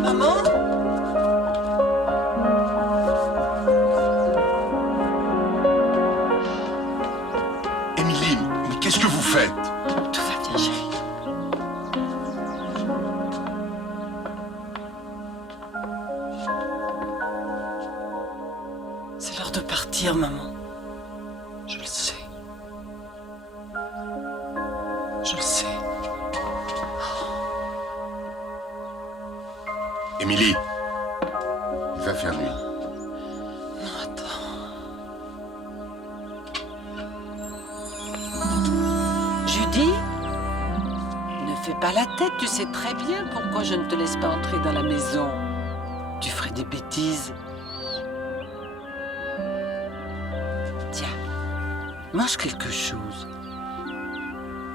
Maman? Émilie, mais qu'est-ce que vous faites? Tout va bien, chérie. C'est l'heure de partir, maman. Je le sais. Je le sais. Émilie, il va faire nuit. Non, attends. Judy? Ne fais pas la tête, tu sais très bien pourquoi je ne te laisse pas entrer dans la maison. Tu ferais des bêtises. Tiens, mange quelque chose.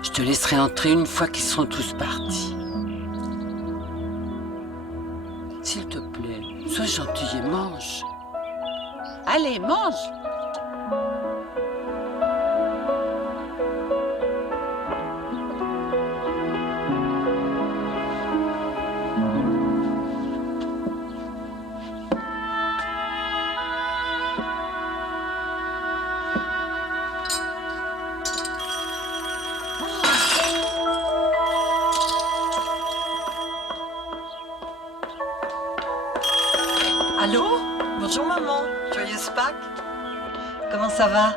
Je te laisserai entrer une fois qu'ils seront tous partis. S'il te plaît, sois gentil et mange. Allez, mange! Allô? Bonjour maman, joyeuse Pâques. Comment ça va?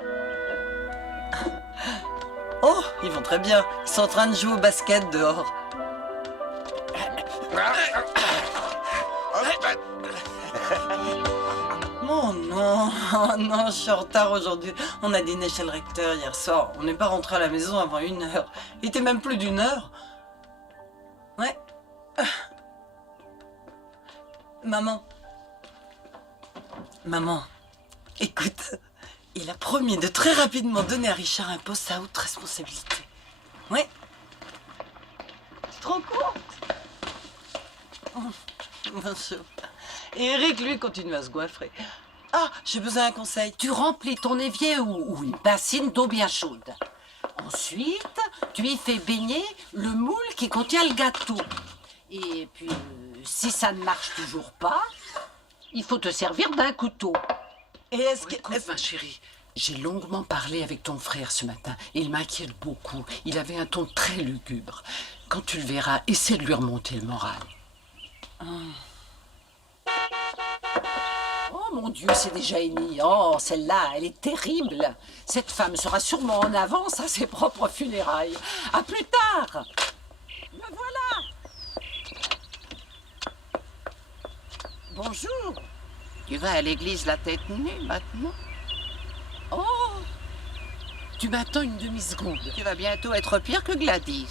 Oh, ils vont très bien. Ils sont en train de jouer au basket dehors. Oh non, oh non, je suis en retard aujourd'hui. On a dîné chez le recteur hier soir. On n'est pas rentré à la maison avant 1 heure. Il était même plus d'1 heure. Ouais. Maman. Maman, écoute, il a promis de très rapidement donner à Richard un poste à haute responsabilité. Ouais. Tu te rends compte? Bonjour. Et Eric, lui, continue à se goinfrer. Ah, j'ai besoin d'un conseil. Tu remplis ton évier ou une bassine d'eau bien chaude. Ensuite, tu y fais baigner le moule qui contient le gâteau. Et puis, si ça ne marche toujours pas, il faut te servir d'un couteau. Et est-ce que... Écoute, ma chérie, j'ai longuement parlé avec ton frère ce matin. Il m'inquiète beaucoup. Il avait un ton très lugubre. Quand tu le verras, essaie de lui remonter le moral. Oh mon Dieu, c'est déjà Amy. Oh, celle-là, elle est terrible. Cette femme sera sûrement en avance à ses propres funérailles. À plus tard. Me voilà. Bonjour. Tu vas à l'église la tête nue maintenant? Oh, tu m'attends une demi-seconde. Tu vas bientôt être pire que Gladys.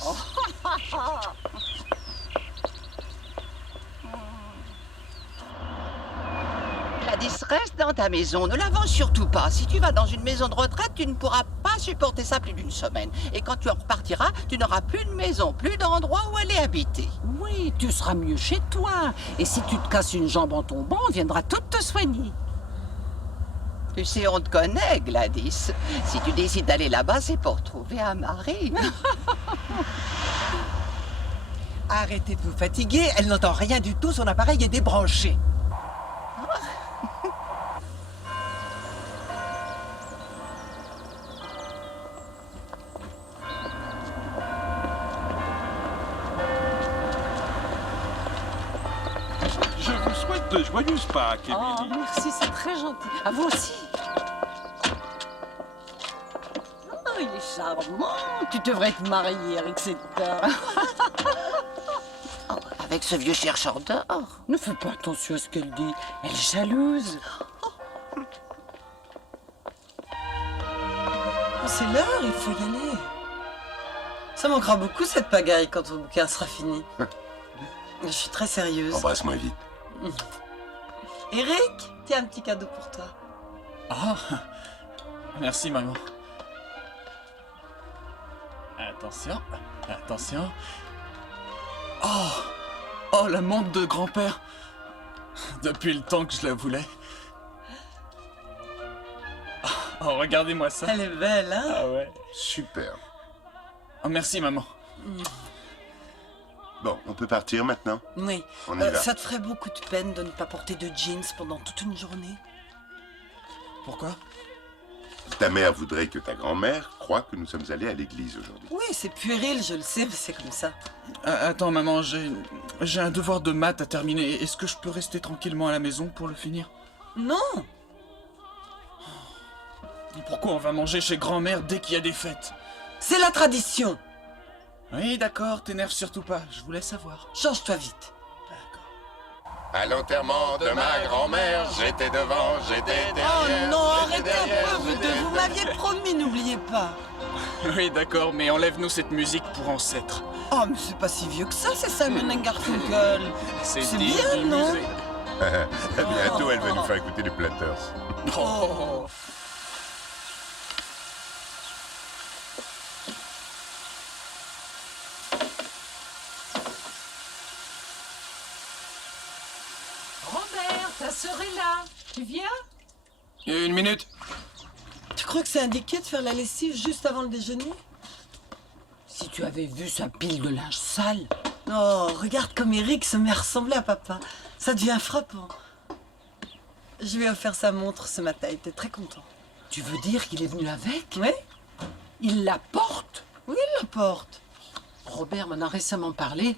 Gladys, reste dans ta maison, ne l'avance surtout pas. Si tu vas dans une maison de retraite, tu ne pourras pas supporter ça plus d'une semaine. Et quand tu en repartiras, tu n'auras plus de maison, plus d'endroit où aller habiter. Oui, tu seras mieux chez toi. Et si tu te casses une jambe en tombant, on viendra toutes te soigner. Tu sais, on te connaît, Gladys. Si tu décides d'aller là-bas, c'est pour trouver un mari. Arrêtez de vous fatiguer, elle n'entend rien du tout, son appareil est débranché. Je vous souhaite de joyeuses Pâques, Oh, Émilie. merci, c'est très gentil. À vous aussi. Oh, il est charmant. Tu devrais te marier, Eric Setter. Oh, avec ce vieux chercheur d'or. Ne fais pas attention à ce qu'elle dit. Elle est jalouse. Oh, c'est l'heure, il faut y aller. Ça manquera beaucoup cette pagaille quand ton bouquin sera fini. Je suis très sérieuse. Embrasse-moi vite. Eric, tiens un petit cadeau pour toi. Oh, merci maman. Attention, attention. Oh, oh la montre de grand-père. Depuis le temps que je la voulais. Oh, regardez-moi ça. Elle est belle, hein? Ah ouais. Super. Oh, merci, maman. Bon, on peut partir maintenant? Oui. On y va. Ça te ferait beaucoup de peine de ne pas porter de jeans pendant toute une journée? Pourquoi? Ta mère voudrait que ta grand-mère croie que nous sommes allés à l'église aujourd'hui. Oui, c'est puéril, je le sais, mais c'est comme ça. Attends, maman, j'ai un devoir de maths à terminer. Est-ce que je peux rester tranquillement à la maison pour le finir? Non! Et pourquoi on va manger chez grand-mère dès qu'il y a des fêtes? C'est la tradition! Oui, d'accord, t'énerve surtout pas. Je voulais savoir. Change-toi vite. À l'enterrement de ma grand-mère, j'étais devant, j'étais Oh derrière. non, j'étais arrêtez un derrière, peu, vous j'étais deux, vous derrière. m'aviez promis, n'oubliez pas. Oui, d'accord, mais enlève-nous cette musique pour ancêtre. Oh, mais c'est pas si vieux que ça, c'est Simon and Garfunkel. C'est digne bien, du non? musée. Bientôt, elle va nous faire écouter les Platters. Oh. Robert, ta sœur est là. Tu viens? Une minute. Tu crois que c'est indiqué de faire la lessive juste avant le déjeuner? Si tu avais vu sa pile de linge sale. Oh, regarde comme Eric se met à ressembler à papa. Ça devient frappant. Je lui ai offert sa montre ce matin, il était très content. Tu veux dire qu'il est venu avec? Oui? Il la porte? Oui, il la porte. Robert m'en a récemment parlé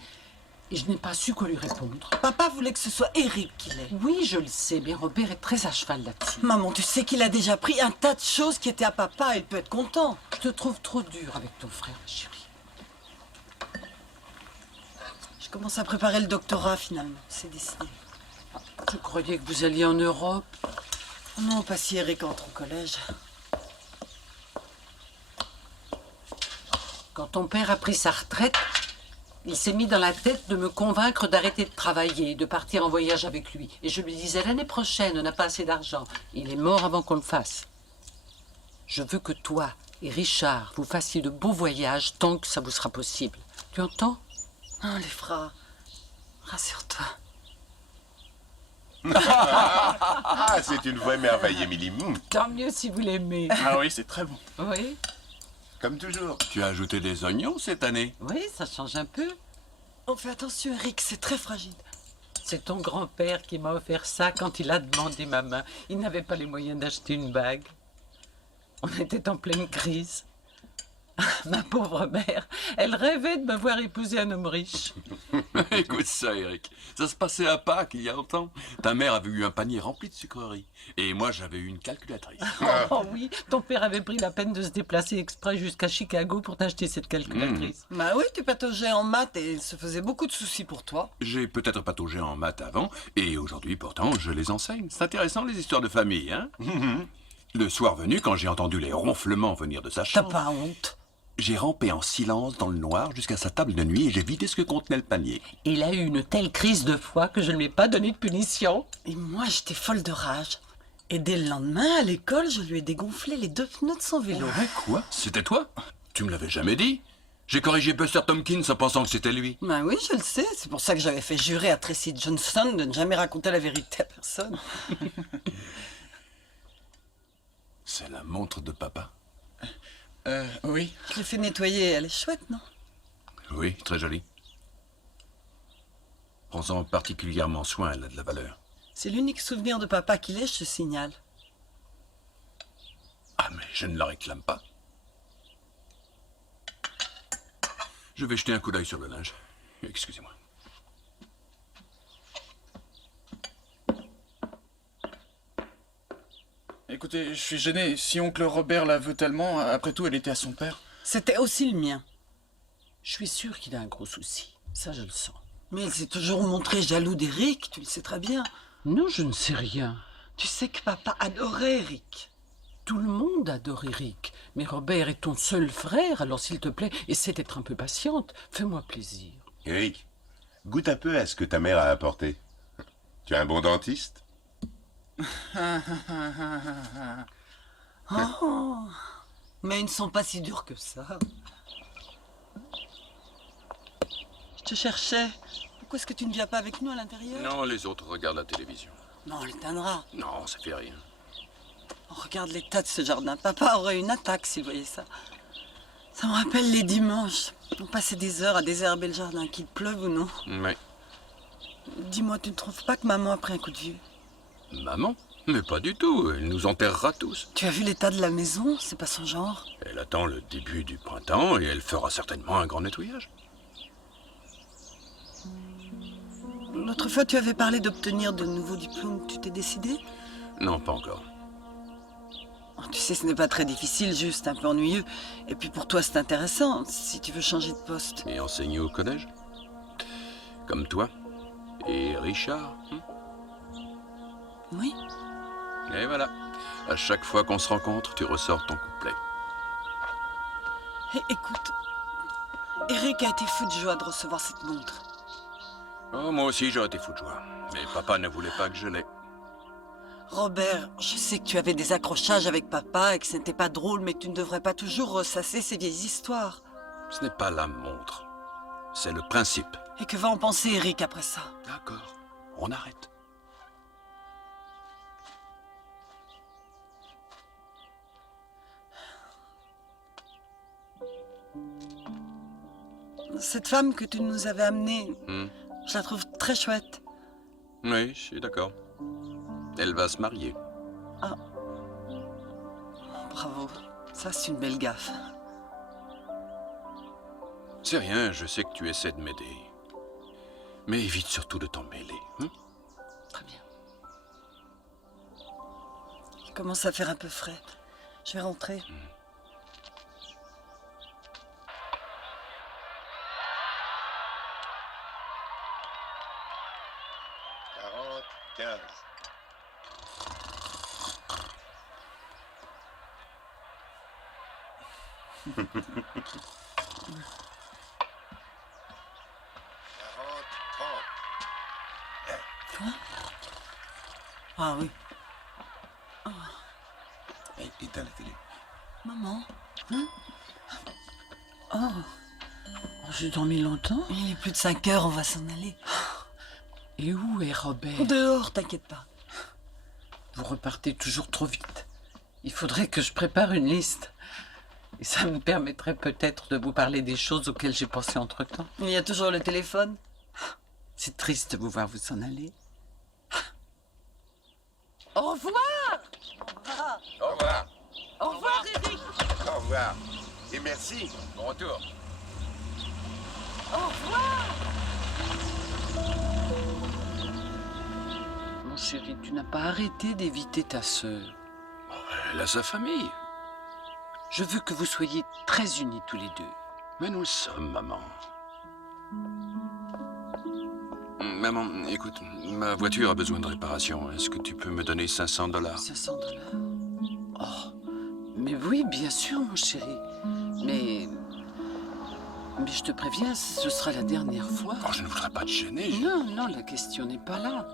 et je n'ai pas su quoi lui répondre. Papa voulait que ce soit Eric qui l'ait. Oui, je le sais, mais Robert est très à cheval là-dessus. Maman, tu sais qu'il a déjà pris un tas de choses qui étaient à papa, il peut être content. Je te trouve trop dur avec ton frère, ma chérie. Je commence à préparer le doctorat finalement, c'est décidé. Je croyais que vous alliez en Europe. Non, pas si Eric entre au collège. Quand ton père a pris sa retraite, il s'est mis dans la tête de me convaincre d'arrêter de travailler, de partir en voyage avec lui. Et je lui disais, l'année prochaine, on n'a pas assez d'argent. Il est mort avant qu'on le fasse. Je veux que toi et Richard, vous fassiez de beaux voyages tant que ça vous sera possible. Tu entends? Oh, les frères, rassure-toi. Ah, c'est une vraie merveille, Émilie. Tant mieux si vous l'aimez. Ah oui, c'est très bon. Oui, Comme toujours. Tu as ajouté des oignons cette année? oui, ça change un peu. On fait attention, Eric, c'est très fragile. C'est ton grand-père qui m'a offert ça quand il a demandé ma main. Il n'avait pas les moyens d'acheter une bague. On était en pleine crise. Ma pauvre mère, elle rêvait de me voir épouser un homme riche. Écoute ça, Eric. Ça se passait à Pâques il y a longtemps. Ta mère avait eu un panier rempli de sucreries. Et moi, j'avais eu une calculatrice. Oh oui, ton père avait pris la peine de se déplacer exprès jusqu'à Chicago pour t'acheter cette calculatrice. Bah oui, tu pataugeais en maths et il se faisait beaucoup de soucis pour toi. J'ai peut-être pataugé en maths avant, et aujourd'hui, pourtant, je les enseigne. C'est intéressant, les histoires de famille, hein? Le soir venu, quand j'ai entendu les ronflements venir de sa T'as chambre, pas honte? j'ai rampé en silence dans le noir jusqu'à sa table de nuit et j'ai vidé ce que contenait le panier. Il a eu une telle crise de foi que je ne lui ai pas donné de punition. Et moi, j'étais folle de rage. Et dès le lendemain, à l'école, je lui ai dégonflé les 2 pneus de son vélo. Ouais, quoi? C'était toi? Tu me l'avais jamais dit? J'ai corrigé Buster Tompkins en pensant que c'était lui. Ben oui, je le sais. C'est pour ça que j'avais fait jurer à Tracy Johnson de ne jamais raconter la vérité à personne. C'est la montre de papa. Oui. Je l'ai fait nettoyer. Elle est chouette, non? Oui, très jolie. Prends-en particulièrement soin, elle a de la valeur. C'est l'unique souvenir de papa qu'il ait, je te signale. Ah, mais je ne la réclame pas. Je vais jeter un coup d'œil sur le linge. Excusez-moi. Écoutez, je suis gêné. Si oncle Robert la veut tellement, après tout, elle était à son père. C'était aussi le mien. Je suis sûre qu'il a un gros souci. Ça, je le sens. Mais il s'est toujours montré jaloux d'Eric, tu le sais très bien. Non, je ne sais rien. Tu sais que papa adorait Eric. Tout le monde adore Eric. Mais Robert est ton seul frère, alors s'il te plaît, essaie d'être un peu patiente. Fais-moi plaisir. Eric, goûte un peu à ce que ta mère a apporté. Tu as un bon dentiste? Oh, mais ils ne sont pas si durs que ça. Je te cherchais. Pourquoi est-ce que tu ne viens pas avec nous à l'intérieur? Non, les autres regardent la télévision. Non, on l'éteindra. Non, ça fait rien. Oh, regarde l'état de ce jardin. Papa aurait une attaque s'il voyait ça. Ça me rappelle les dimanches. On passait des heures à désherber le jardin, qu'il pleuve ou non. Mais Dis-moi, tu ne trouves pas que maman a pris un coup de vieux? maman? Mais pas du tout, elle nous enterrera tous. Tu as vu l'état de la maison? C'est pas son genre. Elle attend le début du printemps et elle fera certainement un grand nettoyage. L'autre fois, tu avais parlé d'obtenir de nouveaux diplômes. Tu t'es décidé? Non, pas encore. Oh, tu sais, ce n'est pas très difficile, juste un peu ennuyeux. Et puis pour toi, c'est intéressant, si tu veux changer de poste. Et enseigner au collège? Comme toi? Et Richard? Oui. Et voilà. À chaque fois qu'on se rencontre, tu ressors ton couplet. Écoute, Eric a été fou de joie de recevoir cette montre. Oh, moi aussi, j'aurais été fou de joie. Mais papa ne voulait pas que je l'aie. Robert, je sais que tu avais des accrochages avec papa et que ce n'était pas drôle, mais tu ne devrais pas toujours ressasser ces vieilles histoires. Ce n'est pas la montre. C'est le principe. Et que va en penser Eric après ça? D'accord. On arrête. Cette femme que tu nous avais amenée, je la trouve très chouette. Oui, je suis d'accord. Elle va se marier. Bravo, ça c'est une belle gaffe. C'est rien, je sais que tu essaies de m'aider. Mais évite surtout de t'en mêler. Très bien. Il commence à faire un peu frais. Je vais rentrer. Ah oui. Éteins la télé. Maman, J'ai dormi longtemps. il est plus de 5 heures, on va s'en aller. Et où est Robert? Dehors, t'inquiète pas. Vous repartez toujours trop vite. Il faudrait que je prépare une liste. Et ça me permettrait peut-être de vous parler des choses auxquelles j'ai pensé entre-temps. Il y a toujours le téléphone. C'est triste de vous voir vous en aller. Au revoir. Au revoir. Au revoir, Eric. Au revoir. Et merci. Bon retour. Au revoir. Mon chéri, tu n'as pas arrêté d'éviter ta sœur. Elle a sa famille. Je veux que vous soyez très unis tous les deux. Mais nous le sommes, maman. Maman, écoute, ma voiture a besoin de réparation. Est-ce que tu peux me donner $500? $500. Oh, mais oui, bien sûr, mon chéri. Mais je te préviens, ce sera la dernière fois. Oh, je ne voudrais pas te gêner. Non, la question n'est pas là.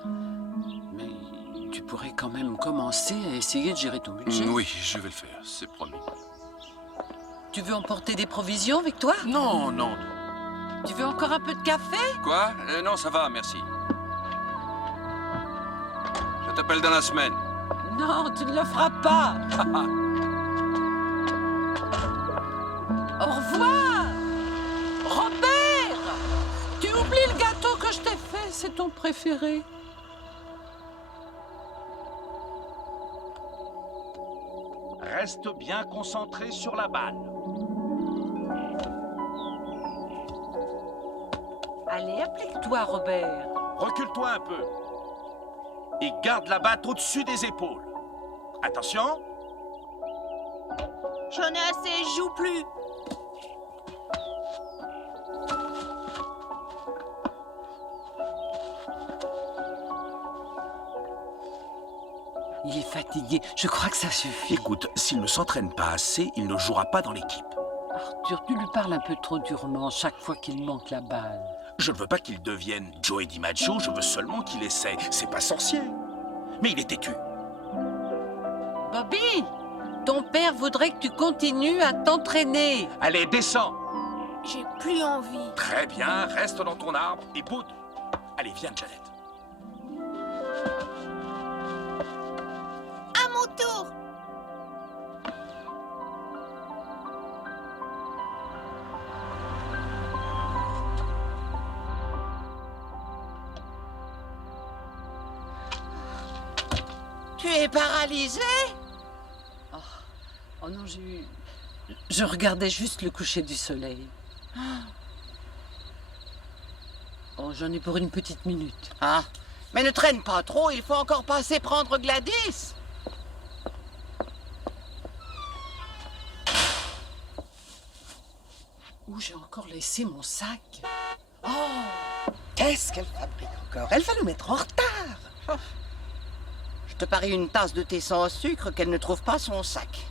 Mais tu pourrais quand même commencer à essayer de gérer ton budget. Oui, je vais le faire, c'est promis. Tu veux emporter des provisions avec toi? Non. Tu veux encore un peu de café? Quoi? Non, ça va, merci. Je t'appelle dans la semaine. Non, tu ne le feras pas. Au revoir. Robert, tu oublies le gâteau que je t'ai fait, c'est ton préféré. Reste bien concentré sur la balle. Allez, applique-toi, Robert. Recule-toi un peu. Et garde la batte au-dessus des épaules. Attention. J'en ai assez, je joue plus. Il est fatigué. Je crois que ça suffit. Écoute, s'il ne s'entraîne pas assez, il ne jouera pas dans l'équipe. Arthur, tu lui parles un peu trop durement chaque fois qu'il manque la balle. Je ne veux pas qu'il devienne Joey DiMaggio, je veux seulement qu'il essaie. C'est pas sorcier. Mais il est têtu. Bobby, ton père voudrait que tu continues à t'entraîner. Allez, descends. J'ai plus envie. Très bien, reste dans ton arbre et boude. Allez, viens, Janet. À mon tour. Tu es paralysé? Oh non, j'ai eu... Je regardais juste le coucher du soleil. Oh, j'en ai pour une petite minute. Ah, mais ne traîne pas trop, il faut encore passer prendre Gladys. Où j'ai encore laissé mon sac? Qu'est-ce qu'elle fabrique encore? Elle va nous mettre en retard. Je te parie une tasse de thé sans sucre qu'elle ne trouve pas son sac.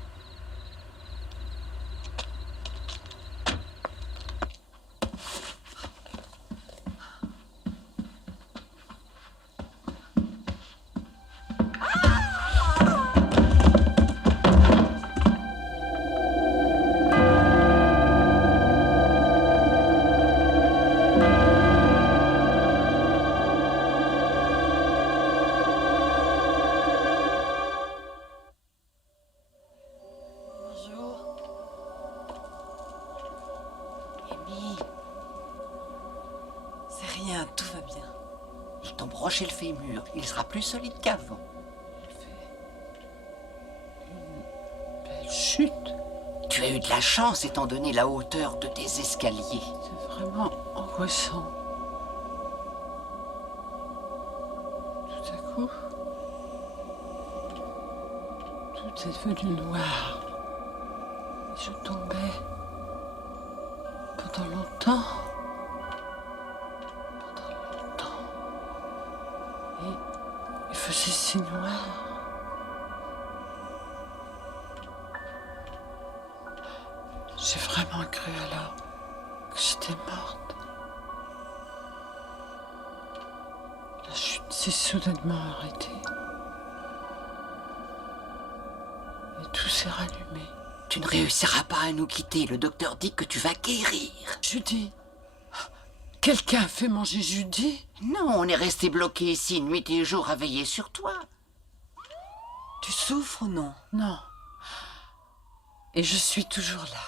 Bonjour. Amy, C'est rien, tout va bien. ils t'ont broché le fémur, il sera plus solide qu'avant. Belle chute. Tu as eu de la chance étant donné la hauteur de tes escaliers. C'est vraiment angoissant. Tout à coup, tout est devenu noir. Et je tombais pendant longtemps. Et il faisait si noir. J'ai vraiment cru alors que j'étais morte. La chute s'est soudainement arrêtée. Et tout s'est rallumé. Tu ne réussiras pas à nous quitter, le docteur dit que tu vas guérir. Judy, quelqu'un a fait manger Judy? Non, on est resté bloqué ici nuit et jour à veiller sur toi. Tu souffres ou non? Non. Et je suis toujours là.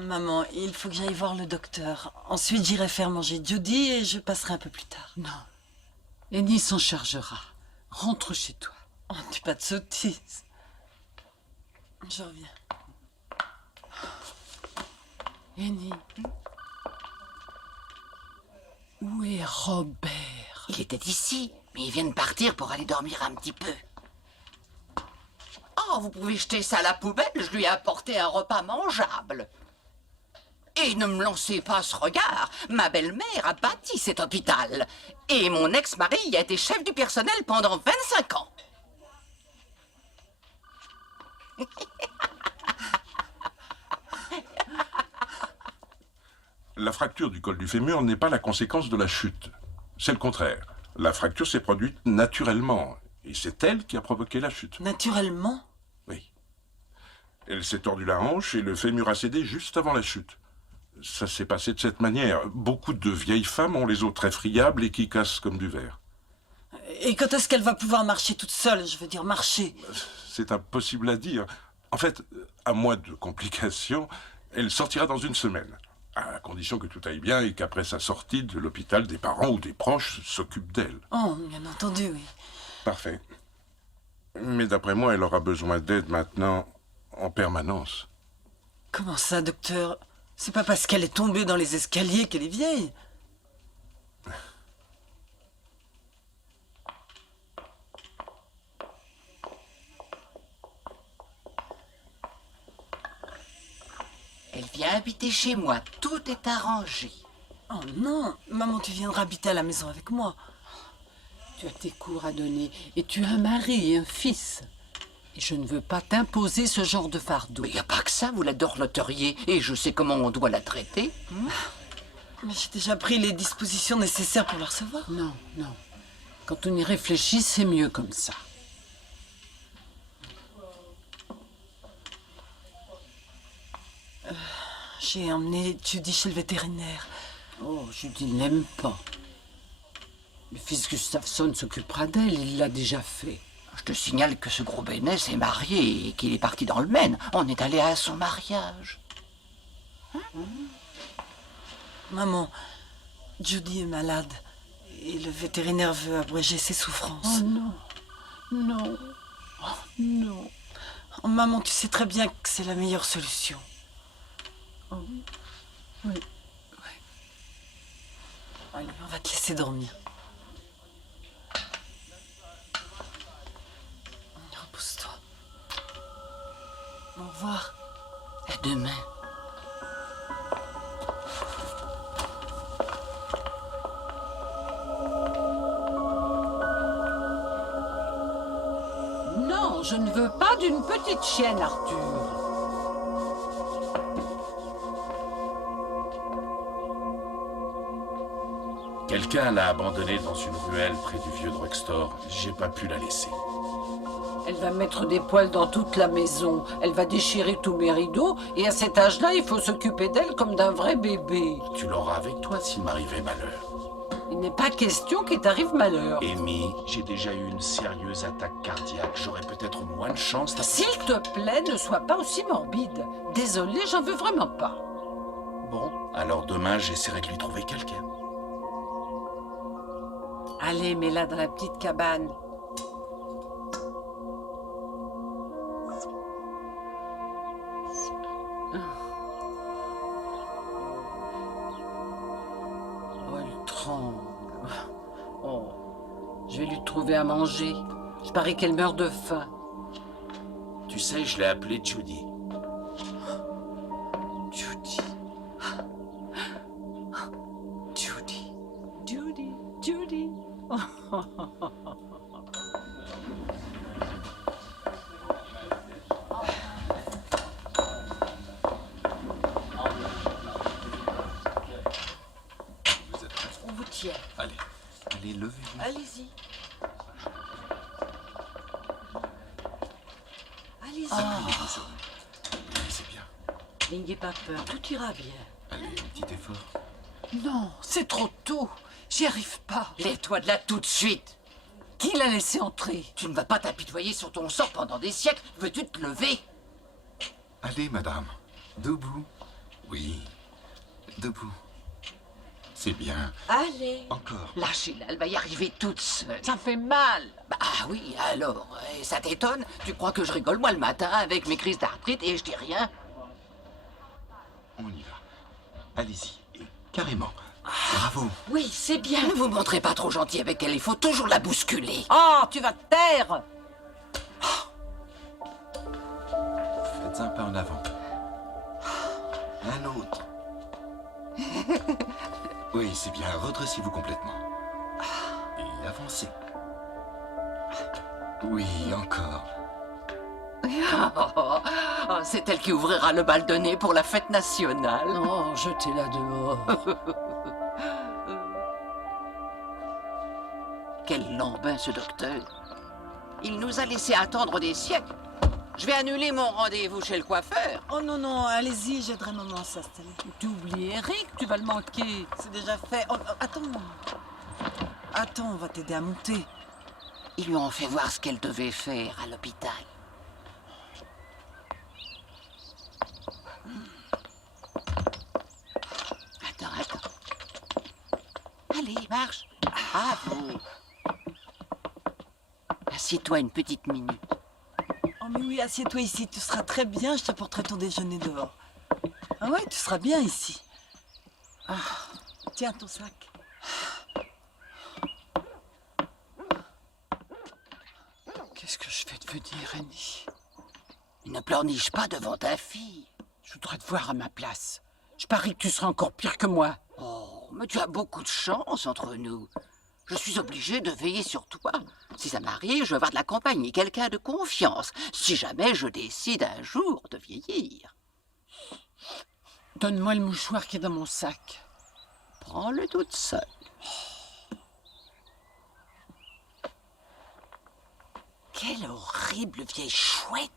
Maman, il faut que j'aille voir le docteur. Ensuite, j'irai faire manger Judy et je passerai un peu plus tard. Non. Annie s'en chargera. Rentre chez toi. Oh, dis pas de sottises. Je reviens. Annie. Où est Robert? Il était ici, mais il vient de partir pour aller dormir un petit peu. Oh, vous pouvez jeter ça à la poubelle, je lui ai apporté un repas mangeable. Et ne me lancez pas ce regard. Ma belle-mère a bâti cet hôpital. Et mon ex-mari y a été chef du personnel pendant 25 ans. La fracture du col du fémur n'est pas la conséquence de la chute. C'est le contraire. La fracture s'est produite naturellement. Et c'est elle qui a provoqué la chute. Naturellement? Oui. Elle s'est tordue la hanche et le fémur a cédé juste avant la chute. Ça s'est passé de cette manière. Beaucoup de vieilles femmes ont les os très friables et qui cassent comme du verre. Et quand est-ce qu'elle va pouvoir marcher toute seule? Je veux dire marcher. C'est impossible à dire. En fait, à moins de complications, elle sortira dans une semaine. À condition que tout aille bien et qu'après sa sortie de l'hôpital, des parents ou des proches s'occupent d'elle. Oh, bien entendu, oui. Parfait. Mais d'après moi, elle aura besoin d'aide maintenant en permanence. Comment ça, docteur? C'est pas parce qu'elle est tombée dans les escaliers qu'elle est vieille. Elle vient habiter chez moi, tout est arrangé. Oh non, maman, tu viendras habiter à la maison avec moi. Tu as tes cours à donner et tu as un mari et un fils. Et je ne veux pas t'imposer ce genre de fardeau. Mais il n'y a pas que ça, vous la dorloteriez, et je sais comment on doit la traiter. Mais j'ai déjà pris les dispositions nécessaires pour la recevoir. Non, non. Quand on y réfléchit, c'est mieux comme ça. J'ai emmené Judy chez le vétérinaire. Oh, Judy ne l'aime pas. Le fils Gustafsson s'occupera d'elle, il l'a déjà fait. Je te signale que ce gros bénet s'est marié et qu'il est parti dans le Maine. On est allé à son mariage. Maman, Judy est malade. Et le vétérinaire veut abréger ses souffrances. Oh non, non, oh non. Oh, maman, tu sais très bien que c'est la meilleure solution. Oh oui, oui. Allez, on va te laisser dormir. Repose-toi. Au revoir. À demain. Non, je ne veux pas d'une petite chienne, Arthur. Quelqu'un l'a abandonnée dans une ruelle près du vieux drugstore. J'ai pas pu la laisser. Elle va mettre des poils dans toute la maison. Elle va déchirer tous mes rideaux. Et à cet âge-là, il faut s'occuper d'elle comme d'un vrai bébé. Tu l'auras avec toi s'il m'arrivait malheur. Il n'est pas question qu'il t'arrive malheur. Amy, j'ai déjà eu une sérieuse attaque cardiaque. J'aurais peut-être moins de chance. S'il te plaît, ne sois pas aussi morbide. Désolée, j'en veux vraiment pas. Bon, alors demain, j'essaierai de lui trouver quelqu'un. Allez, mets-la dans la petite cabane. Oh, elle tremble. Oh, je vais lui trouver à manger. Je parie qu'elle meurt de faim. Tu sais, je l'ai appelée Judy. Judy. Judy. Judy. Judy. On vous tient. Allez, allez, levez-vous. Allez-y. Allez-y. Appuyez-vous sur nous. Oui, c'est bien. N'ayez pas peur, tout ira bien. Allez, un petit effort. Non, c'est trop tôt. J'y arrive pas. Lève-toi de là tout de suite. Qui l'a laissé entrer? Tu ne vas pas t'apitoyer sur ton sort pendant des siècles. Veux-tu te lever? Allez, madame. Debout. Oui, debout. C'est bien. Allez. Encore. Lâchez-la, elle va y arriver toute seule. Ça fait mal. Ah oui, alors, ça t'étonne? Tu crois que je rigole moi le matin avec mes crises d'arthrite et je dis rien? On y va. Allez-y. Et carrément. Bravo. Oui, c'est bien. Ne vous montrez pas trop gentil avec elle, il faut toujours la bousculer. Oh, tu vas te taire. Faites un pas en avant. Un autre. Oui, c'est bien. Redressez-vous complètement. Et avancez. Oui, encore. Oh, c'est elle qui ouvrira le bal de nez pour la fête nationale. Oh, jetez-la dehors. Quel lambin, ce docteur. Il nous a laissé attendre des siècles. Je vais annuler mon rendez-vous chez le coiffeur. Oh non, non, allez-y, j'aiderai maman à s'installer. Tu oublies Eric, tu vas le manquer. C'est déjà fait. Oh, attends. Attends, on va t'aider à monter. Ils lui ont fait voir ce qu'elle devait faire à l'hôpital. Attends. Allez, marche. Ah, vous. Assieds-toi une petite minute. Oh mais oui, assieds-toi ici, tu seras très bien, je t'apporterai ton déjeuner dehors. Ah ouais, tu seras bien ici. Ah, tiens ton sac. Qu'est-ce que je vais devenir, Annie? Ne pleurniche pas devant ta fille. Je voudrais te voir à ma place. Je parie que tu seras encore pire que moi. Oh, mais tu as beaucoup de chance entre nous. Je suis obligé de veiller sur toi. Si ça m'arrive, je veux avoir de la compagnie, quelqu'un de confiance, si jamais je décide un jour de vieillir. Donne-moi le mouchoir qui est dans mon sac. Prends-le toute seule. Quelle horrible vieille chouette.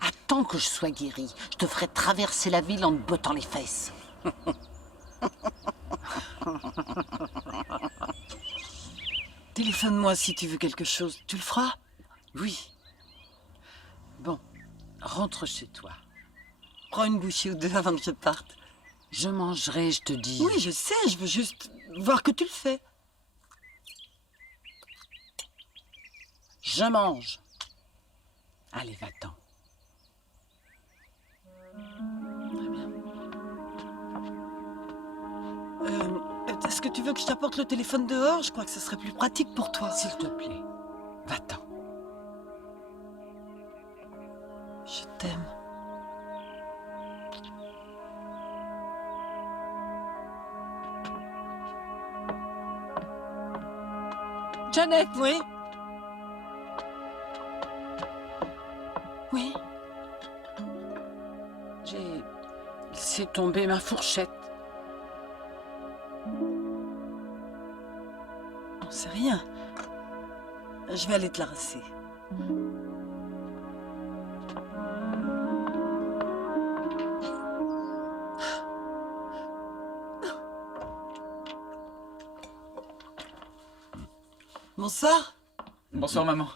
Attends que je sois guérie. Je te ferai traverser la ville en te bottant les fesses. Téléphone-moi si tu veux quelque chose. Tu le feras? Oui. Bon, rentre chez toi. Prends une bouchée ou deux avant que je parte. Je mangerai, je te dis. Oui, je sais, je veux juste voir que tu le fais. Je mange. Allez, va-t'en. Très bien. Est-ce que tu veux que je t'apporte le téléphone dehors? Je crois que ce serait plus pratique pour toi. S'il te plaît, va-t'en. Je t'aime. Jeannette! Oui? Oui? J'ai laissé tomber ma fourchette. Non, c'est rien. Je vais aller te la rincer. Bonsoir. Bonsoir, maman.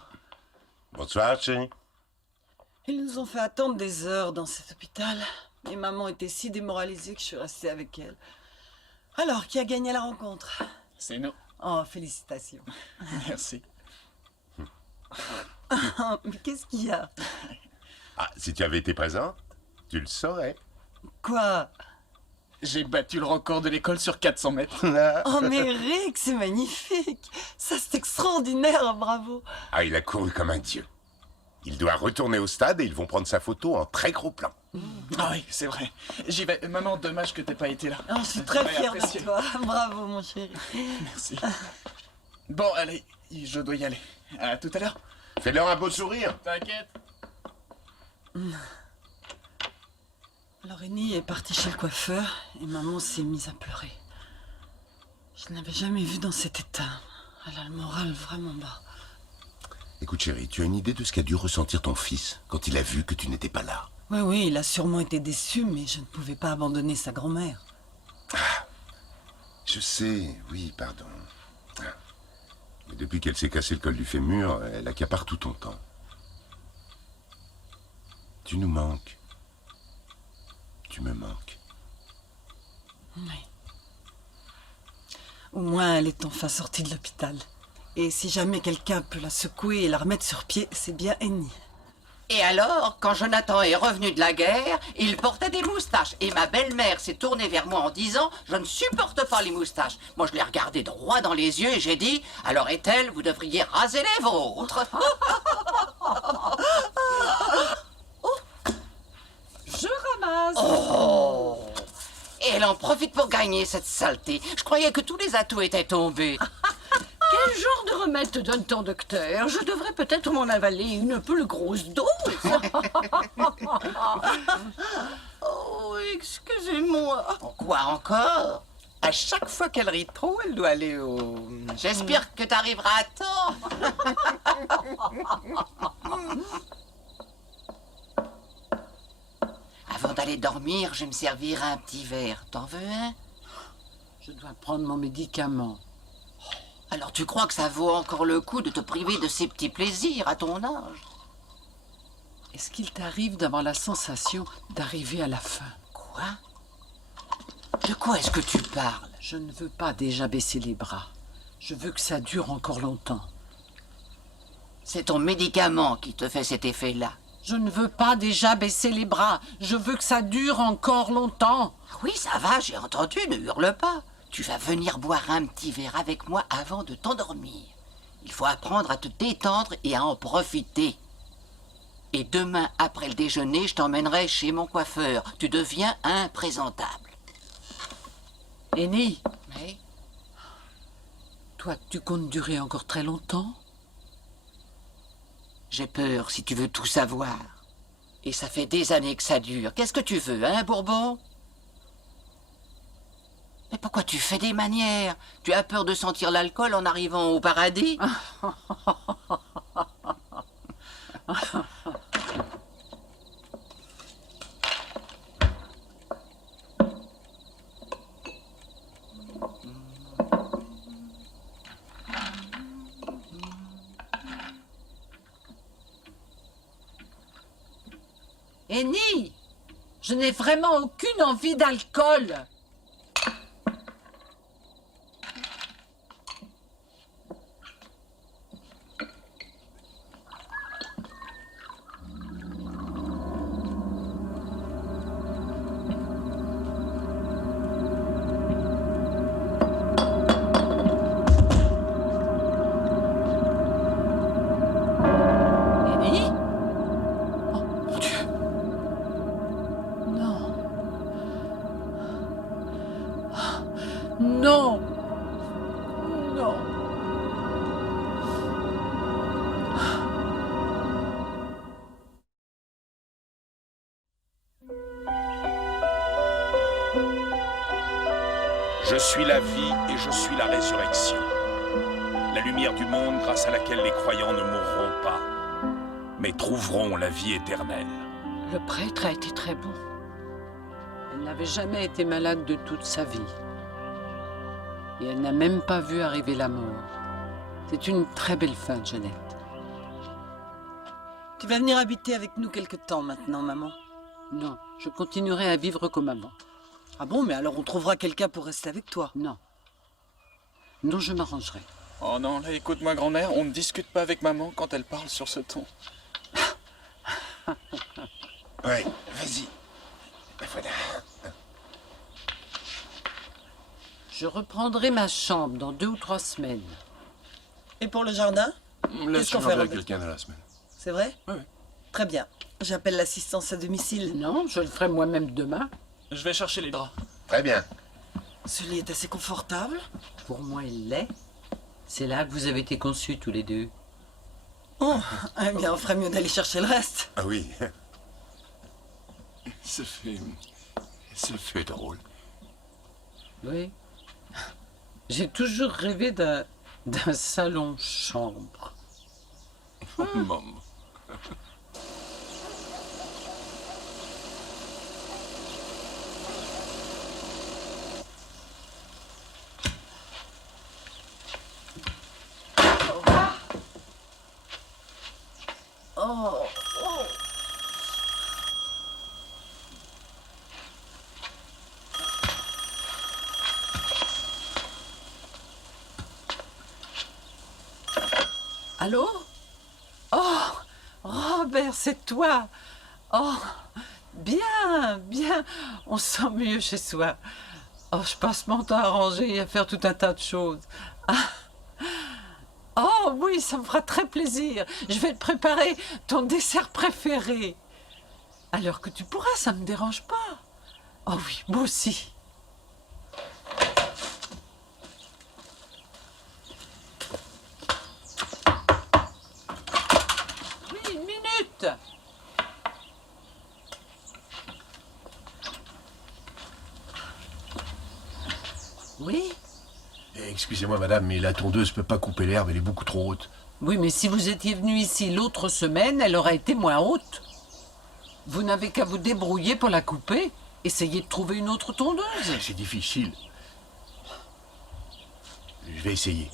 Bonsoir, chérie. Ils nous ont fait attendre des heures dans cet hôpital. Et maman était si démoralisée que je suis restée avec elle. Alors, qui a gagné la rencontre? C'est nous. Oh, félicitations. Merci. Mais qu'est-ce qu'il y a? Ah, si tu avais été présent, tu le saurais. Quoi? J'ai battu le record de l'école sur 400 mètres. Oh, mais Rick, c'est magnifique. Ça, c'est extraordinaire, bravo. Ah, il a couru comme un dieu. Il doit retourner au stade et ils vont prendre sa photo en très gros plan. Ah oui, c'est vrai. J'y vais. Maman, dommage que t'aies pas été là. Oh, je suis très J'aurais fière apprécié. de toi. Bravo, mon chéri. Merci. Bon, allez, je dois y aller. À tout à l'heure. Fais-leur un beau sourire. T'inquiète. Alors, Annie est partie chez le coiffeur et maman s'est mise à pleurer. Je ne l'avais jamais vue dans cet état. Elle a le moral vraiment bas. Écoute, chérie, tu as une idée de ce qu'a dû ressentir ton fils quand il a vu que tu n'étais pas là? Oui, oui, il a sûrement été déçu, mais je ne pouvais pas abandonner sa grand-mère. Je sais, oui, pardon. Mais depuis qu'elle s'est cassé le col du fémur, elle accapare tout ton temps. Tu nous manques. Tu me manques. Oui. Au moins, elle est enfin sortie de l'hôpital. Et si jamais quelqu'un peut la secouer et la remettre sur pied, c'est bien Annie. Et alors, quand Jonathan est revenu de la guerre, il portait des moustaches. Et ma belle-mère s'est tournée vers moi en disant « Je ne supporte pas les moustaches ». Moi, je l'ai regardé droit dans les yeux et j'ai dit « Alors, Ethel, vous devriez raser les vôtres ». Je ramasse. Oh. Et elle en profite pour gagner, cette saleté. Je croyais que tous les atouts étaient tombés. Quel genre de remède te donne ton docteur? Je devrais peut-être m'en avaler une peu grosse dose. Oh, excusez-moi. Quoi encore? À chaque fois qu'elle rit trop, elle doit aller au... J'espère que t'arriveras à temps. Avant d'aller dormir, je vais me servir un petit verre. T'en veux un? Je dois prendre mon médicament. Alors tu crois que ça vaut encore le coup de te priver de ces petits plaisirs à ton âge? Est-ce qu'il t'arrive d'avoir la sensation d'arriver à la fin? Quoi? De quoi est-ce que tu parles? Je ne veux pas déjà baisser les bras. Je veux que ça dure encore longtemps. C'est ton médicament qui te fait cet effet-là. Je ne veux pas déjà baisser les bras. Je veux que ça dure encore longtemps. Oui, ça va, j'ai entendu, ne hurle pas. Tu vas venir boire un petit verre avec moi avant de t'endormir. Il faut apprendre à te détendre et à en profiter. Et demain, après le déjeuner, je t'emmènerai chez mon coiffeur. Tu deviens imprésentable. Annie, Mais toi, tu comptes durer encore très longtemps? j'ai peur si tu veux tout savoir. Et ça fait des années que ça dure. Qu'est-ce que tu veux, hein, Bourbon? Mais pourquoi tu fais des manières? Tu as peur de sentir l'alcool en arrivant au paradis? Annie, je n'ai vraiment aucune envie d'alcool. Non. Non. Je suis la vie et je suis la résurrection. La lumière du monde grâce à laquelle les croyants ne mourront pas, mais trouveront la vie éternelle. Le prêtre a été très bon. Elle n'avait jamais été malade de toute sa vie. Et elle n'a même pas vu arriver la mort. C'est une très belle fin, Jeannette. Tu vas venir habiter avec nous quelque temps maintenant, maman. Non, je continuerai à vivre comme avant. Ah bon, mais alors on trouvera quelqu'un pour rester avec toi. Non. Non, je m'arrangerai. Oh non, là écoute ma grand-mère, on ne discute pas avec maman quand elle parle sur ce ton. Ouais, vas-y. Voilà. Je reprendrai ma chambre dans 2 ou 3 semaines. Et pour le jardin? Laisse qu'on fait avec quelqu'un dans la semaine. C'est vrai? Ouais. Très bien. J'appelle l'assistance à domicile. Non, je le ferai moi-même demain. Je vais chercher les draps. Très bien. Ce lit est assez confortable. Pour moi, il l'est. C'est là que vous avez été conçus tous les deux. Oh, eh bien, on ferait mieux d'aller chercher le reste. Ah oui. Ça fait drôle. Oui. J'ai toujours rêvé d'un salon-chambre. Maman. Oh, oh. Allô? Oh, Robert, c'est toi. Oh, bien, bien. On se sent mieux chez soi. Oh, je passe mon temps à ranger et à faire tout un tas de choses. Ah. Oh oui, ça me fera très plaisir. Je vais te préparer ton dessert préféré. Alors que tu pourras, ça me dérange pas. Oh oui, moi aussi. Oui, une minute. Oui? Excusez-moi, madame, mais la tondeuse peut pas couper l'herbe, elle est beaucoup trop haute. Oui, mais si vous étiez venu ici l'autre semaine, elle aurait été moins haute. Vous n'avez qu'à vous débrouiller pour la couper. Essayez de trouver une autre tondeuse. C'est difficile. Je vais essayer.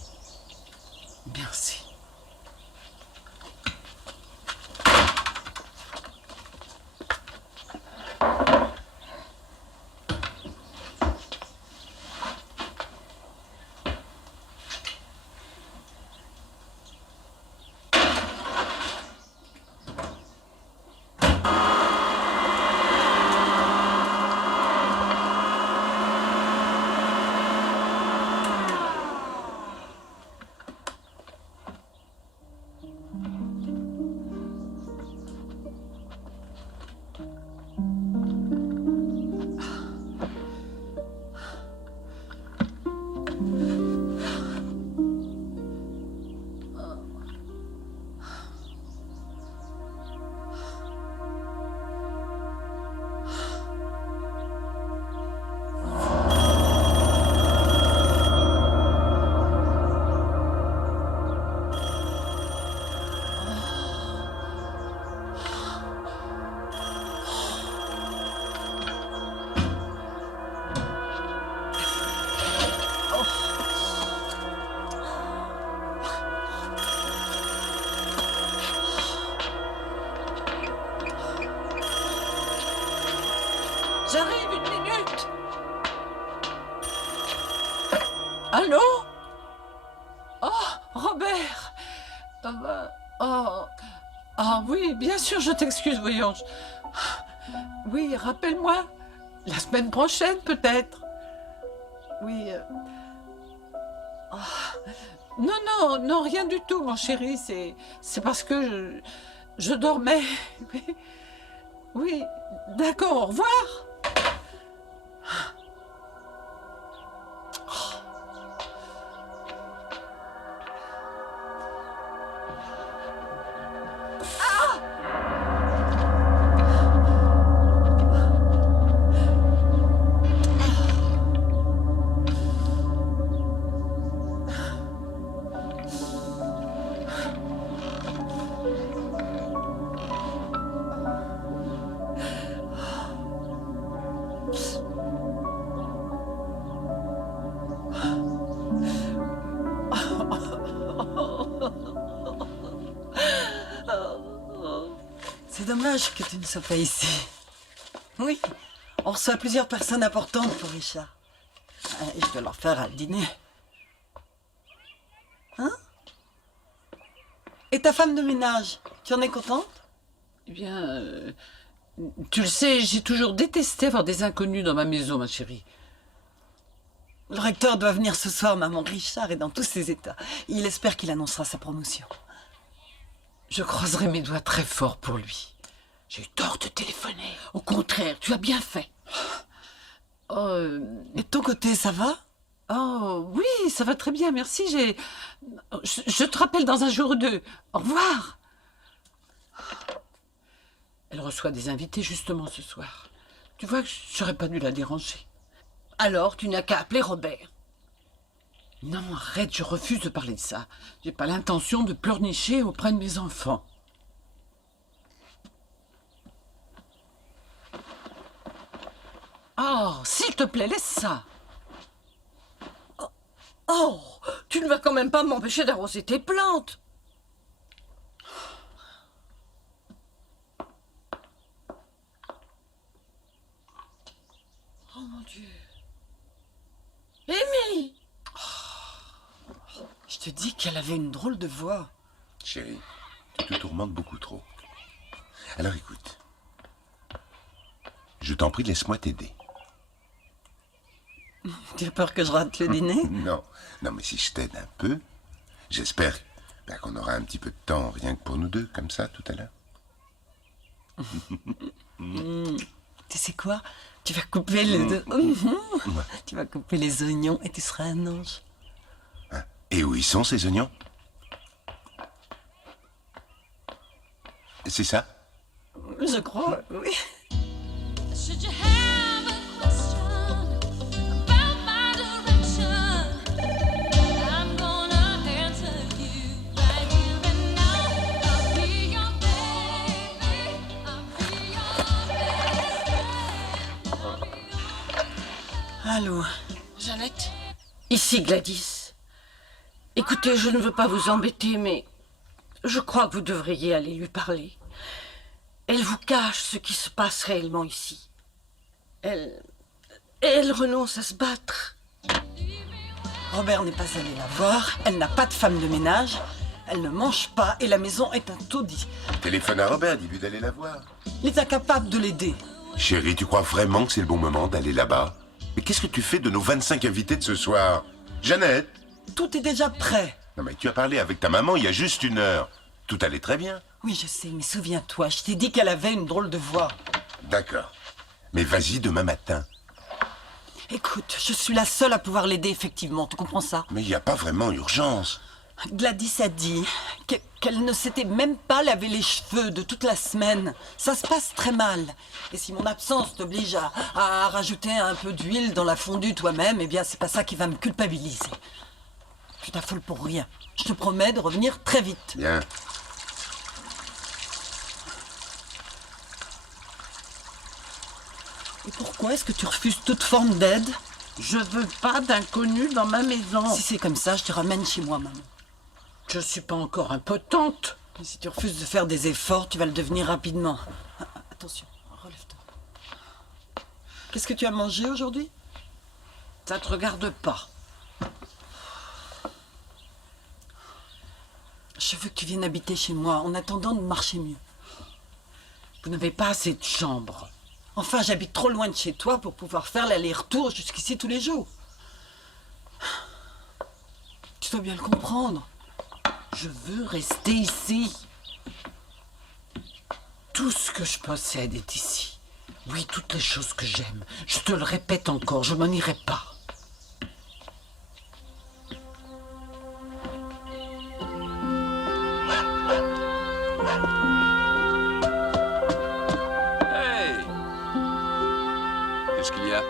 Merci. Robert. Ah oui, bien sûr, je t'excuse, voyons. Oui, rappelle-moi. La semaine prochaine, peut-être. Oui. Non, rien du tout, mon chéri. C'est parce que je dormais. Oui, d'accord, au revoir. C'est dommage que tu ne sois pas ici. Oui, on reçoit plusieurs personnes importantes pour Richard. Et je dois leur faire un dîner. Hein? Et ta femme de ménage, tu en es contente? Eh bien, tu le sais, j'ai toujours détesté avoir des inconnus dans ma maison, ma chérie. Le recteur doit venir ce soir, maman. Richard est dans tous ses états. Il espère qu'il annoncera sa promotion. Je croiserai mes doigts très fort pour lui. J'ai eu tort de téléphoner. Au contraire, tu as bien fait. Et de ton côté, ça va? Oh, oui, ça va très bien, merci. Je te rappelle dans un jour ou deux. Au revoir. Elle reçoit des invités justement ce soir. Tu vois que j'aurais pas dû la déranger. Alors, tu n'as qu'à appeler Robert. Non, arrête, je refuse de parler de ça. J'ai pas l'intention de pleurnicher auprès de mes enfants. Oh, s'il te plaît, laisse ça. Oh, tu ne vas quand même pas m'empêcher d'arroser tes plantes. Oh mon Dieu. Amy! Je te dis qu'elle avait une drôle de voix. Chérie, tu te tourmentes beaucoup trop. Alors écoute. Je t'en prie, laisse-moi t'aider. Tu as peur que je rate le dîner? Non, mais si je t'aide un peu, j'espère qu'on aura un petit peu de temps, rien que pour nous deux, comme ça, tout à l'heure. Tu sais quoi? Tu vas couper tu vas couper les oignons et tu seras un ange. Et où ils sont, ces oignons? C'est ça? Je crois, oui. Should you have a question about my direction, I'm gonna answer you right here and now. I'll be your baby, I'll be your baby. Allô? Jeannette? Ici Gladys. Écoutez, je ne veux pas vous embêter, mais je crois que vous devriez aller lui parler. Elle vous cache ce qui se passe réellement ici. Elle renonce à se battre. Robert n'est pas allé la voir, elle n'a pas de femme de ménage, elle ne mange pas et la maison est un taudis. Téléphone à Robert, dis-lui d'aller la voir. Il est incapable de l'aider. Chérie, tu crois vraiment que c'est le bon moment d'aller là-bas? Mais qu'est-ce que tu fais de nos 25 invités de ce soir? Jeannette? Tout est déjà prêt. Non mais tu as parlé avec ta maman il y a juste 1 heure. Tout allait très bien. Oui, je sais, mais souviens-toi, je t'ai dit qu'elle avait une drôle de voix. D'accord. Mais vas-y demain matin. Écoute, je suis la seule à pouvoir l'aider, effectivement, tu comprends ça? Mais il n'y a pas vraiment urgence. Gladys a dit qu'elle ne s'était même pas lavé les cheveux de toute la semaine. Ça se passe très mal. Et si mon absence t'oblige à rajouter un peu d'huile dans la fondue toi-même, eh bien, c'est pas ça qui va me culpabiliser. Tu t'affoles pour rien. Je te promets de revenir très vite. Bien. Et pourquoi est-ce que tu refuses toute forme d'aide? Je veux pas d'inconnus dans ma maison. Si c'est comme ça, je te ramène chez moi, maman. Je suis pas encore impotente. Et si tu refuses de faire des efforts, tu vas le devenir rapidement. Attention, relève-toi. Qu'est-ce que tu as mangé aujourd'hui? Ça te regarde pas. Je veux que tu viennes habiter chez moi en attendant de marcher mieux. Vous n'avez pas assez de chambres. Enfin, j'habite trop loin de chez toi pour pouvoir faire l'aller-retour jusqu'ici tous les jours. Tu dois bien le comprendre. Je veux rester ici. Tout ce que je possède est ici. Oui, toutes les choses que j'aime. Je te le répète encore, je m'en irai pas. Hey! Qu'est-ce qu'il y a?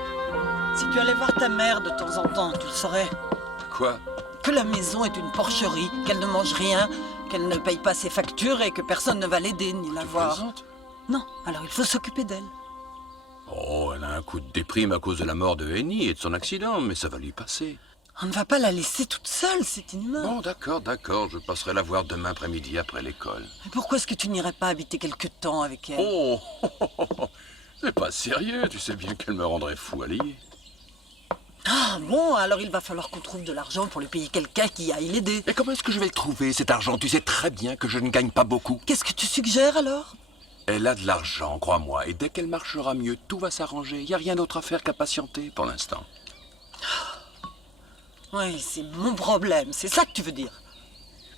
Si tu allais voir ta mère de temps en temps, tu le saurais. Quoi? Que la maison est une porcherie, qu'elle ne mange rien, qu'elle ne paye pas ses factures et que personne ne va l'aider ni la voir. Plaisante? Non, alors il faut s'occuper d'elle. Oh, elle a un coup de déprime à cause de la mort de Henny et de son accident, mais ça va lui passer. On ne va pas la laisser toute seule, c'est inhumain. Bon, d'accord, je passerai la voir demain après-midi après l'école. Mais pourquoi est-ce que tu n'irais pas habiter quelque temps avec elle? Oh! C'est pas sérieux, tu sais bien qu'elle me rendrait fou à lier. Ah bon, alors il va falloir qu'on trouve de l'argent pour lui payer quelqu'un qui aille l'aider. Et comment est-ce que je vais le trouver, cet argent? Tu sais très bien que je ne gagne pas beaucoup. Qu'est-ce que tu suggères alors? Elle a de l'argent, crois-moi, et dès qu'elle marchera mieux, tout va s'arranger. Il n'y a rien d'autre à faire qu'à patienter pour l'instant. Oui, c'est mon problème, c'est ça que tu veux dire.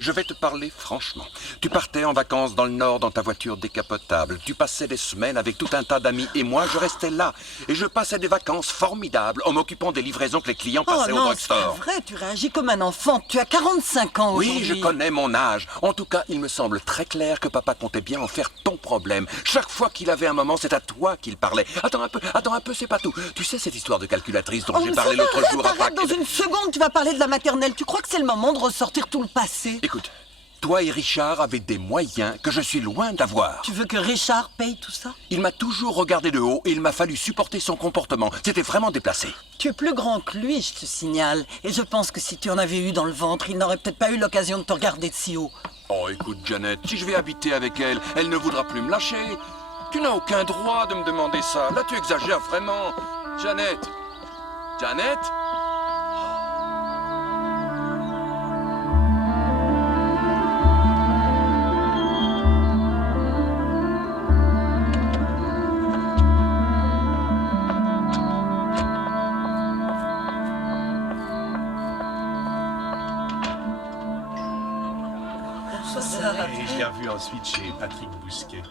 Je vais te parler franchement. Tu partais en vacances dans le Nord dans ta voiture décapotable. Tu passais des semaines avec tout un tas d'amis et moi, je restais là. Et je passais des vacances formidables en m'occupant des livraisons que les clients passaient oh au non, c'est pas drugstore. vrai, tu réagis comme un enfant. Tu as 45 ans aujourd'hui. Oui, je connais mon âge. En tout cas, il me semble très clair que papa comptait bien en faire ton problème. Chaque fois qu'il avait un moment, c'est à toi qu'il parlait. Attends un peu, c'est pas tout. Tu sais cette histoire de calculatrice dont j'ai mais parlé ça va, l'autre jour à arrête, Pâques? dans une seconde, tu vas parler de la maternelle. Tu crois que c'est le moment de ressortir tout le passé? Écoute, toi et Richard avez des moyens que je suis loin d'avoir. Tu veux que Richard paye tout ça? Il m'a toujours regardé de haut et il m'a fallu supporter son comportement. C'était vraiment déplacé. Tu es plus grand que lui, je te signale. Et je pense que si tu en avais eu dans le ventre, il n'aurait peut-être pas eu l'occasion de te regarder de si haut. Oh, écoute, Janet, si je vais habiter avec elle, elle ne voudra plus me lâcher. Tu n'as aucun droit de me demander ça. Là, tu exagères vraiment. Janet! Janet? Et je l'ai revu ensuite chez Patrick Bousquet.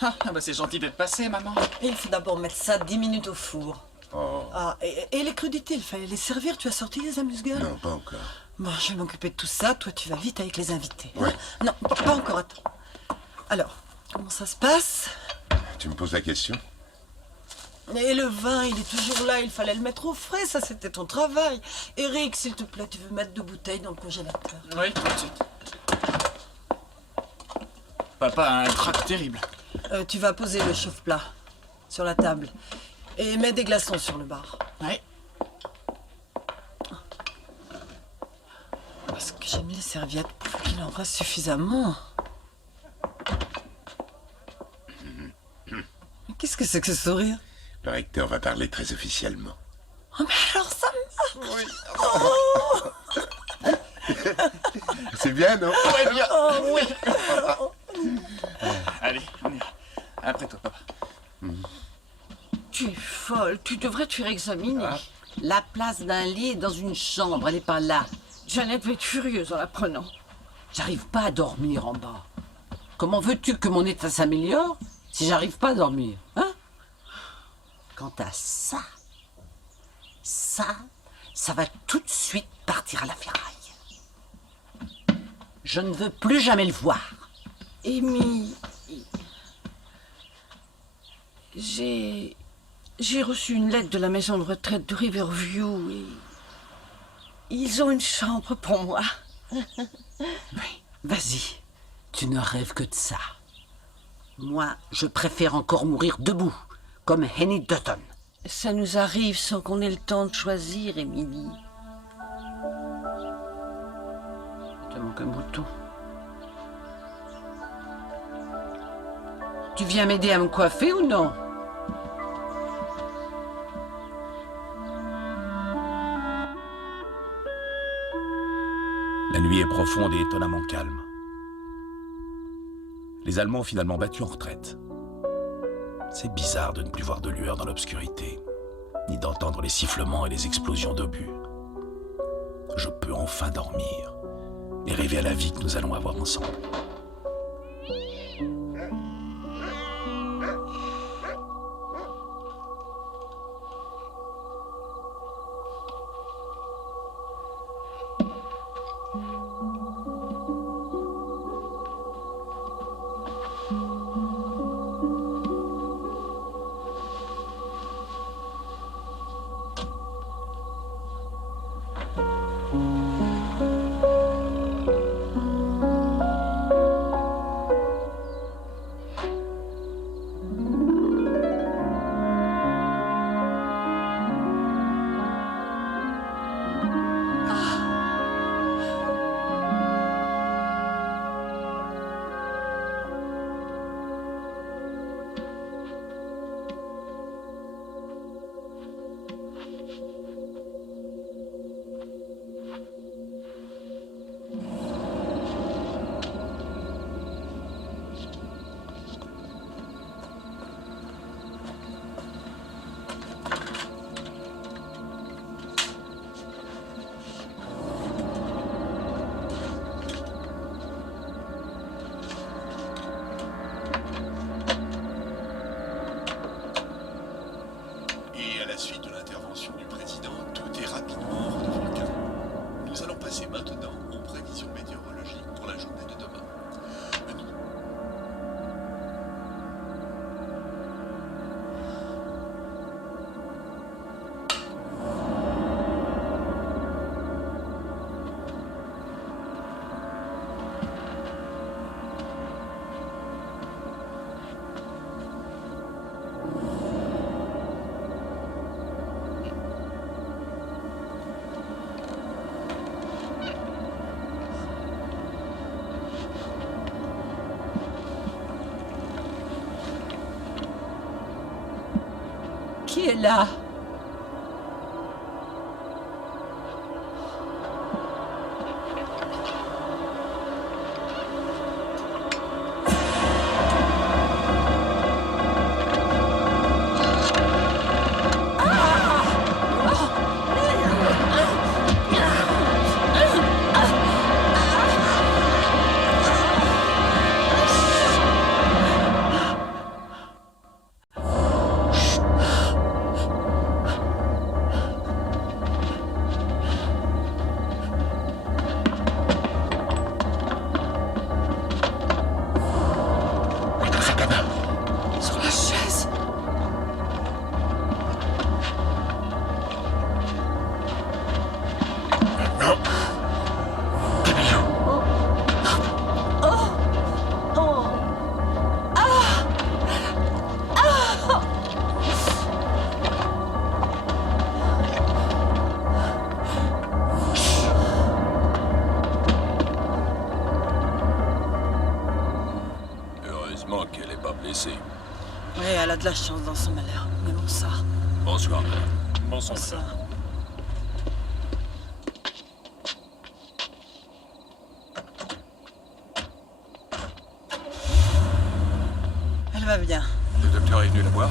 Ah bah c'est gentil d'être passé, maman. Et il faut d'abord mettre ça 10 minutes au four. Oh, Ah, et les crudités, il fallait les servir. Tu as sorti les amuse-gueules? non, pas encore. Bon, je vais m'occuper de tout ça. Toi, tu vas vite avec les invités. Ouais. Non, pas encore, attends. Alors, comment ça se passe? Tu me poses la question? Et le vin, il est toujours là. Il fallait le mettre au frais. Ça, c'était ton travail. Eric, s'il te plaît, tu veux mettre 2 bouteilles dans le congélateur? Oui, tout de suite. Papa a un trac terrible. Tu vas poser le chauffe-plat sur la table. Et mets des glaçons sur le bar. Ouais. Parce que j'ai mis les serviettes pour qu'il en reste suffisamment. Mais qu'est-ce que c'est que ce sourire? Le recteur va parler très officiellement. Oh, mais alors ça marche! C'est bien, non? Ouais, bien. Oh, oui! Allez, on y va. Après toi, papa. Tu es folle, tu devrais te faire examiner. La place d'un lit est dans une chambre, elle n'est pas là. Janet va être furieuse en l'apprenant. J'arrive pas à dormir en bas. Comment veux-tu que mon état s'améliore si j'arrive pas à dormir, hein? Quant à ça va tout de suite partir à la ferraille. Je ne veux plus jamais le voir. Amy, j'ai reçu une lettre de la maison de retraite de Riverview et ils ont une chambre pour moi. Oui, vas-y, tu ne rêves que de ça. Moi, je préfère encore mourir debout, comme Henny Dutton. Ça nous arrive sans qu'on ait le temps de choisir, Émilie. Il te manque un bouton. Tu viens m'aider à me coiffer ou non? La nuit est profonde et étonnamment calme. Les Allemands ont finalement battu en retraite. C'est bizarre de ne plus voir de lueur dans l'obscurité, ni d'entendre les sifflements et les explosions d'obus. Je peux enfin dormir et rêver à la vie que nous allons avoir ensemble. Et à la suite de l'intervention du président, tout est rapidement redevenu calme. Nous allons passer maintenant aux prévisions météorologiques pour la journée de demain. Qui est là? Sur la chaise. Heureusement qu'elle n'est pas blessée. Oui, elle a de la chance dans son malheur. Mais bon, ça. Bonsoir, madame. Bonsoir. Ça. Elle va bien. Le docteur est venu la voir.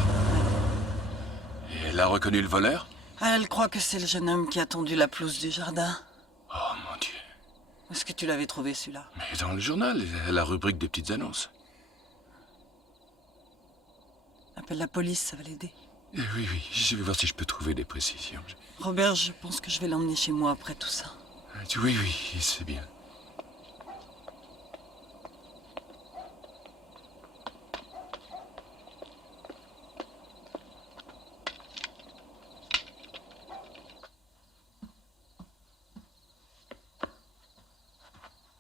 Et elle a reconnu le voleur? Elle croit que c'est le jeune homme qui a tondu la pelouse du jardin. Oh mon Dieu. Où est-ce que tu l'avais trouvé, celui-là? Mais dans le journal, à la rubrique des petites annonces. Appelle la police, ça va l'aider. Oui, oui, je vais voir si je peux trouver des précisions. Robert, je pense que je vais l'emmener chez moi après tout ça. Oui, oui, c'est bien.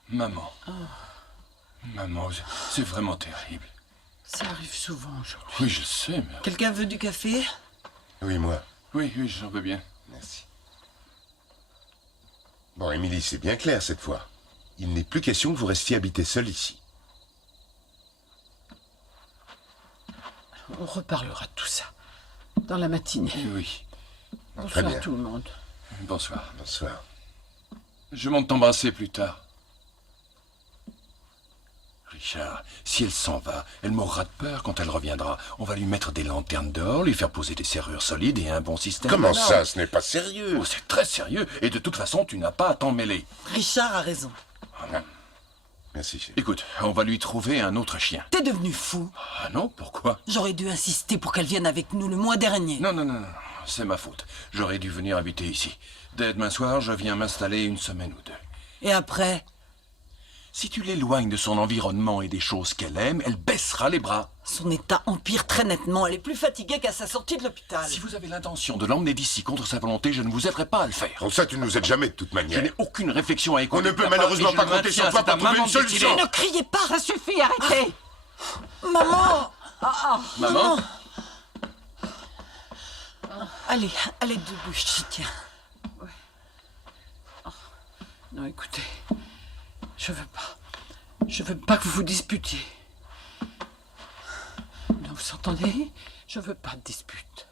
Maman. Maman, c'est vraiment terrible. Ça arrive souvent aujourd'hui. Oui, je sais, mais... Quelqu'un veut du café? Oui, moi. Oui, oui, j'en veux bien. Merci. Bon, Émilie, c'est bien clair cette fois. Il n'est plus question que vous restiez habité seul ici. On reparlera de tout ça dans la matinée. Oui. Très Bonsoir bien. tout le monde. Bonsoir. Bonsoir. Je monte t'embrasser plus tard. Richard, si elle s'en va, elle mourra de peur quand elle reviendra. On va lui mettre des lanternes dehors, lui faire poser des serrures solides et un bon système. Comment d'alarme. ça? Ce n'est pas sérieux. Oh, c'est très sérieux. Et de toute façon, tu n'as pas à t'en mêler. Richard a raison. Merci, chérie. Écoute, on va lui trouver un autre chien. T'es devenu fou. Ah non, pourquoi? J'aurais dû insister pour qu'elle vienne avec nous le mois dernier. Non, c'est ma faute. J'aurais dû venir habiter ici. Dès demain soir, je viens m'installer une semaine ou deux. Et après? Si tu l'éloignes de son environnement et des choses qu'elle aime, elle baissera les bras. Son état empire très nettement. Elle est plus fatiguée qu'à sa sortie de l'hôpital. Si vous avez l'intention de l'emmener d'ici contre sa volonté, je ne vous aiderai pas à le faire. Bon, ça, tu ne nous aides jamais de toute Je manière. n'ai aucune réflexion à écouter. On ne peut malheureusement pas compter sur toi pour trouver une solution. Ne criez pas. Ça suffit, arrêtez. Maman. Maman, Allez, allez debout, je t'y tiens. Non, écoutez, je veux pas que vous vous disputiez. Non, vous entendez? Je veux pas de dispute.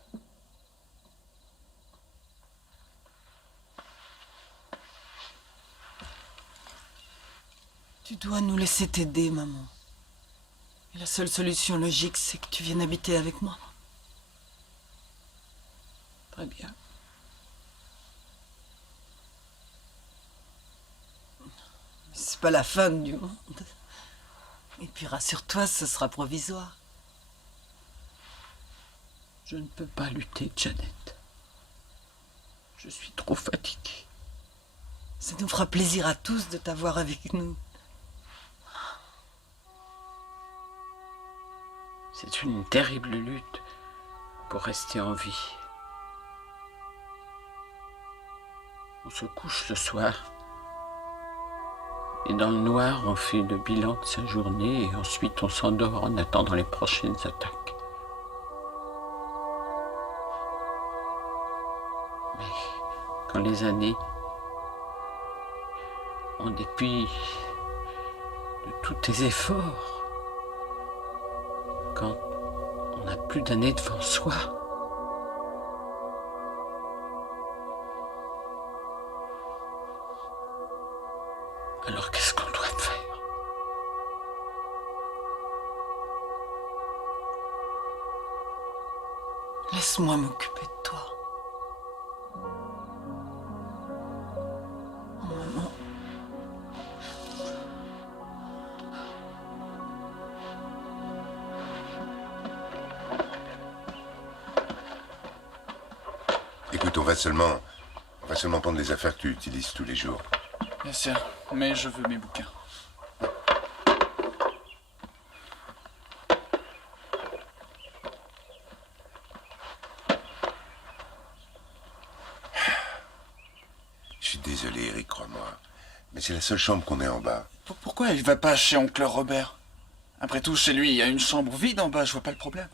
Tu dois nous laisser t'aider, maman. Et la seule solution logique, c'est que tu viennes habiter avec moi. Très bien. C'est pas la fin du monde. Et puis rassure-toi, ce sera provisoire. Je ne peux pas lutter, Janet. Je suis trop fatiguée. Ça nous fera plaisir à tous de t'avoir avec nous. C'est une terrible lutte pour rester en vie. On se couche le soir. Et dans le noir, on fait le bilan de sa journée et ensuite on s'endort en attendant les prochaines attaques. Mais quand les années, en dépit de tous tes efforts, quand on n'a plus d'années devant soi, alors qu'est-ce qu'on doit faire? Laisse-moi m'occuper de toi. Oh, maman. Écoute, on va seulement prendre les affaires que tu utilises tous les jours. Bien sûr, mais je veux mes bouquins. Je suis désolé, Eric, crois-moi. Mais c'est la seule chambre qu'on ait en bas. Pourquoi il va pas chez oncle Robert? Après tout, chez lui, il y a une chambre vide en bas, je vois pas le problème.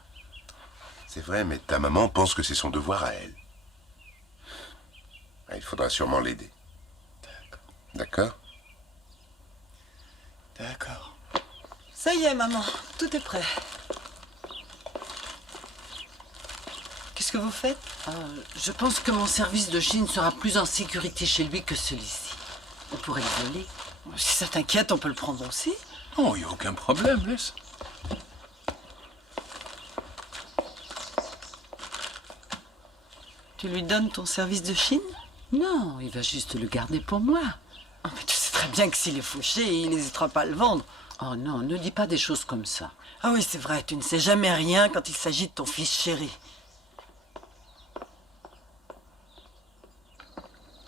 C'est vrai, mais ta maman pense que c'est son devoir à elle. Ah, il faudra sûrement l'aider. D'accord? D'accord. Ça y est, maman, tout est prêt. Qu'est-ce que vous faites? Je pense que mon service de Chine sera plus en sécurité chez lui que celui-ci. On pourrait le voler. Si ça t'inquiète, on peut le prendre aussi. oh, il n'y a aucun problème, laisse. Tu lui donnes ton service de Chine? Non, il va juste le garder pour moi. Ah, mais tu sais très bien que s'il est fauché, il n'hésitera pas à le vendre. Oh non, ne dis pas des choses comme ça. Ah oui, c'est vrai, tu ne sais jamais rien quand il s'agit de ton fils chéri.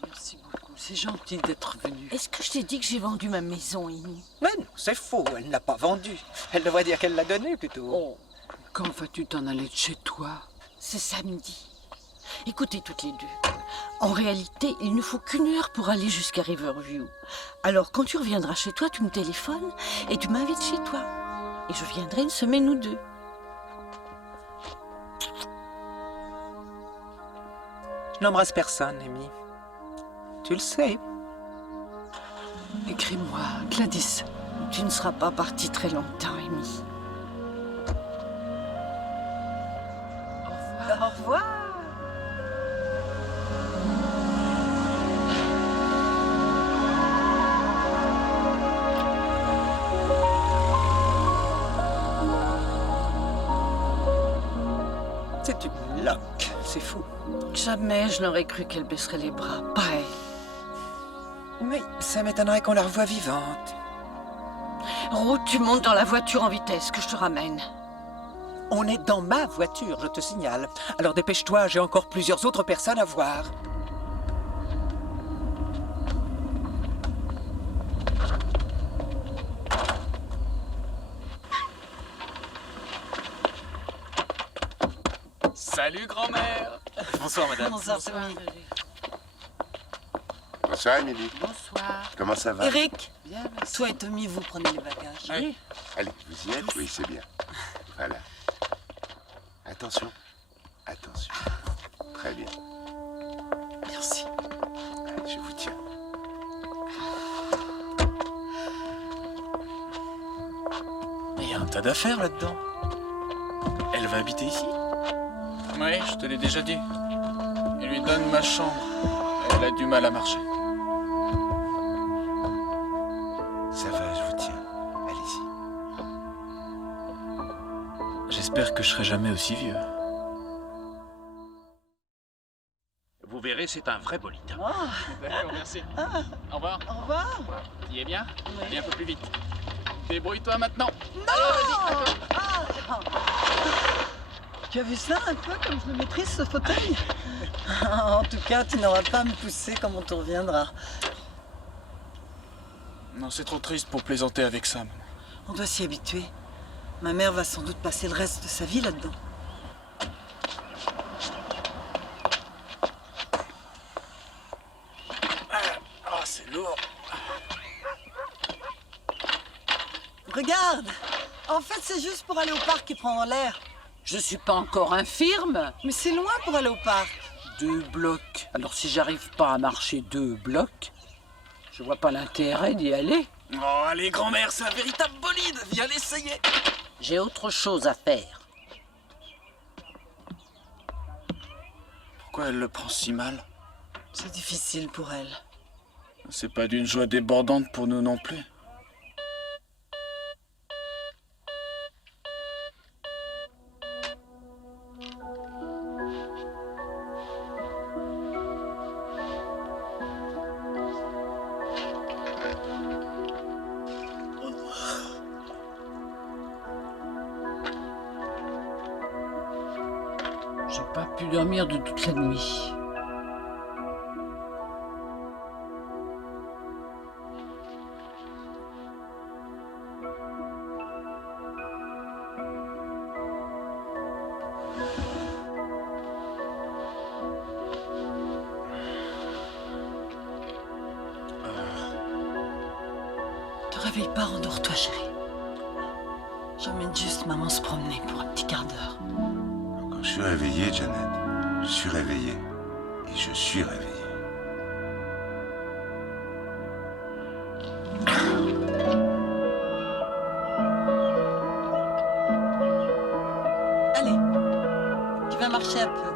Merci beaucoup, c'est gentil d'être venu. Est-ce que je t'ai dit que j'ai vendu ma maison, Amy? Mais non, c'est faux, elle n'a pas vendu. Elle devrait dire qu'elle l'a donné plutôt. Oh, quand vas-tu t'en aller de chez toi? C'est samedi. Écoutez toutes les deux. En réalité, il ne faut qu'une heure pour aller jusqu'à Riverview. Alors, quand tu reviendras chez toi, tu me téléphones et tu m'invites chez toi. Et je viendrai une semaine ou deux. Je n'embrasse personne, Amy. Tu le sais. Écris-moi, Gladys. Tu ne seras pas partie très longtemps, Amy. Au revoir. C'est une loque, c'est fou. Jamais je n'aurais cru qu'elle baisserait les bras. Pas elle. Oui, ça m'étonnerait qu'on la revoie vivante. Ruth, tu montes dans la voiture en vitesse, que je te ramène. On est dans ma voiture, je te signale. Alors dépêche-toi, j'ai encore plusieurs autres personnes à voir. Salut grand-mère. Bonsoir madame. Bonsoir, Tommy. Bonsoir, Émilie. Bonsoir. Comment ça va? Eric, Bien, merci. toi et Tommy, vous prenez les bagages. Oui. Allez, vous y êtes? Oui, c'est bien. Voilà. Attention. Attention. Très bien. Merci. Allez, je vous tiens. Il y a un tas d'affaires là-dedans. Elle va habiter ici? Oui, je te l'ai déjà dit. Il lui donne ma chambre. Elle a du mal à marcher. Ça va, je vous tiens. Allez-y. J'espère que je serai jamais aussi vieux. Vous verrez, c'est un vrai bolide. D'accord, merci. Au revoir. Au revoir. Tu es bien? Oui. Allez un peu plus vite. Débrouille-toi maintenant. Tu as vu ça un peu comme je le maîtrise ce fauteuil? En tout cas, tu n'auras pas à me pousser quand on te reviendra. Non, c'est trop triste pour plaisanter avec ça, maman. On doit s'y habituer. Ma mère va sans doute passer le reste de sa vie là-dedans. Ah, c'est lourd. Regarde! En fait, c'est juste pour aller au parc et prendre l'air. Je suis pas encore infirme. Mais c'est loin pour aller au parc. 2 blocs. Alors si j'arrive pas à marcher 2 blocs, je vois pas l'intérêt d'y aller. Oh, allez grand-mère, c'est un véritable bolide. Viens l'essayer. J'ai autre chose à faire. Pourquoi elle le prend si mal? C'est difficile pour elle. C'est pas d'une joie débordante pour nous non plus. J'ai pas pu dormir de toute la nuit. Te réveille pas, endors-toi, chérie. J'emmène juste maman se promener pour un petit quart d'heure. Quand je suis réveillé, Janet, je suis réveillé. Et je suis réveillé. Allez, tu vas marcher un peu.